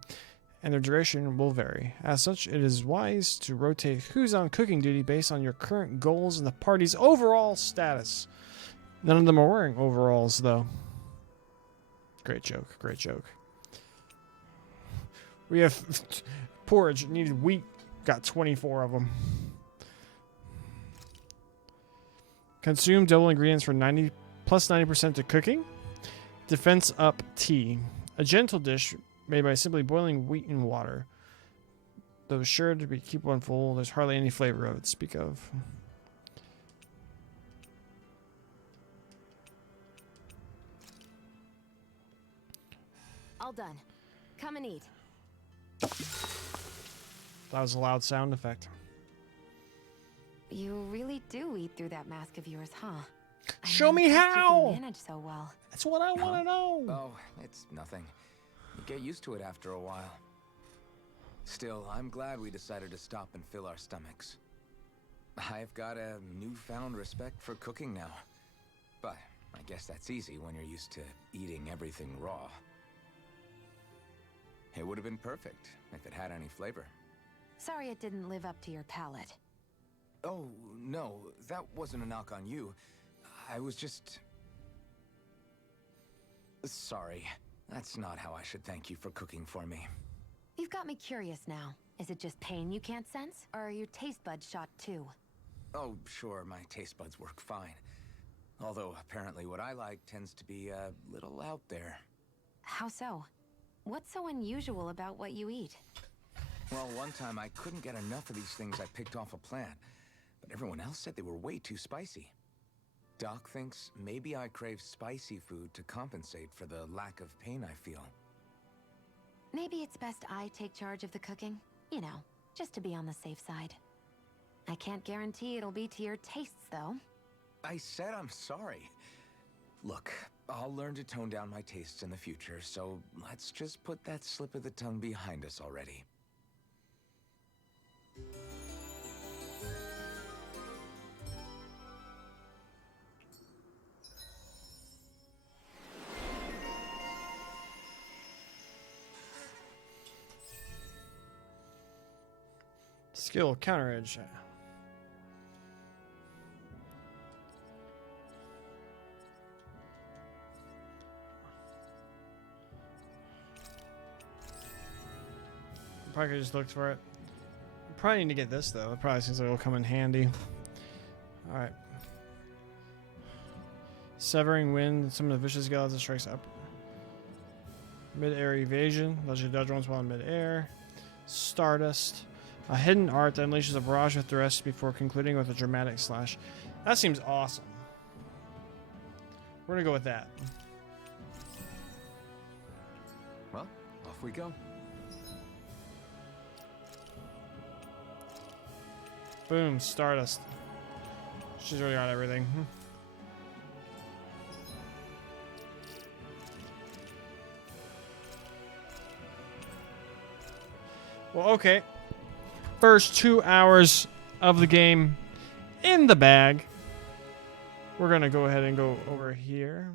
and their duration will vary. As such, it is wise to rotate who's on cooking duty based on your current goals and the party's overall status. None of them are wearing overalls, though. Great joke, great joke. We have porridge, needed wheat, got 24 of them. Consume double ingredients for plus 90% to cooking. Defense up tea. A gentle dish made by simply boiling wheat in water. Though sure to keep one full, there's hardly any flavor of it to speak of. All done. Come and eat. That was a loud sound effect. You really do eat through that mask of yours, huh? Show me You how! can manage so well. That's what I want to know. Oh, it's nothing. You get used to it after a while. Still, I'm glad we decided to stop and fill our stomachs. I've got a newfound respect for cooking now. But I guess that's easy when you're used to eating everything raw. It would have been perfect if it had any flavor. Sorry it didn't live up to your palate. Oh, no, that wasn't a knock on you. I was just... Sorry. That's not how I should thank you for cooking for me. You've got me curious now. Is it just pain you can't sense? Or are your taste buds shot too? Oh, sure, my taste buds work fine. Although, apparently what I like tends to be a little out there. How so? What's so unusual about what you eat? Well, one time I couldn't get enough of these things I picked off a plant, but everyone else said they were way too spicy. Doc thinks maybe I crave spicy food to compensate for the lack of pain I feel. Maybe it's best I take charge of the cooking. You know, just to be on the safe side. I can't guarantee it'll be to your tastes, though. I said I'm sorry. Look, I'll learn to tone down my tastes in the future, so let's just put that slip of the tongue behind us already. Skill counter edge. Probably just looked for it. Probably need to get this though. It probably seems like it'll come in handy. All right. Severing wind. Some of the vicious skeletons strikes up. Mid-air evasion. Allows you to dodge once while in mid-air. Stardust. A hidden art that unleashes a barrage of thrusts before concluding with a dramatic slash. That seems awesome. We're gonna go with that. Well, off we go. Boom, Stardust. She's already got everything. Well, okay. First 2 hours of the game in the bag. We're going to go ahead and go over here.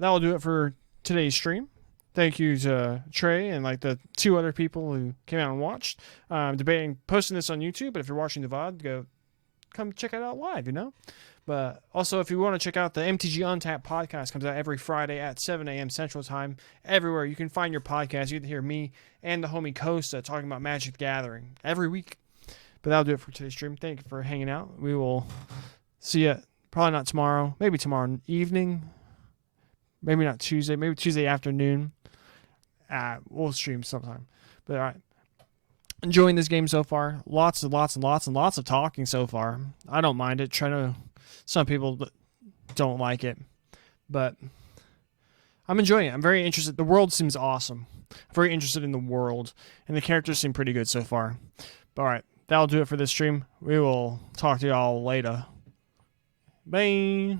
That'll do it for today's stream. Thank you to Trey and like the 2 other people who came out and watched. Debating posting this on YouTube, but if you're watching the VOD, come check it out live, you know? But also, if you want to check out the MTG Untapped podcast, comes out every Friday at 7 a.m. Central Time. Everywhere you can find your podcast, you can hear me and the homie Costa talking about Magic the Gathering every week. But that'll do it for today's stream. Thank you for hanging out. We will see you probably not tomorrow, maybe tomorrow evening, maybe not Tuesday, maybe Tuesday afternoon. We'll stream sometime. But all right. Enjoying this game so far. Lots and lots and lots and lots of talking so far. I don't mind it. Some people don't like it, but I'm enjoying it. I'm very interested. The world seems awesome. I'm very interested in the world, and the characters seem pretty good so far. But all right, that'll do it for this stream. We will talk to y'all later. Bye.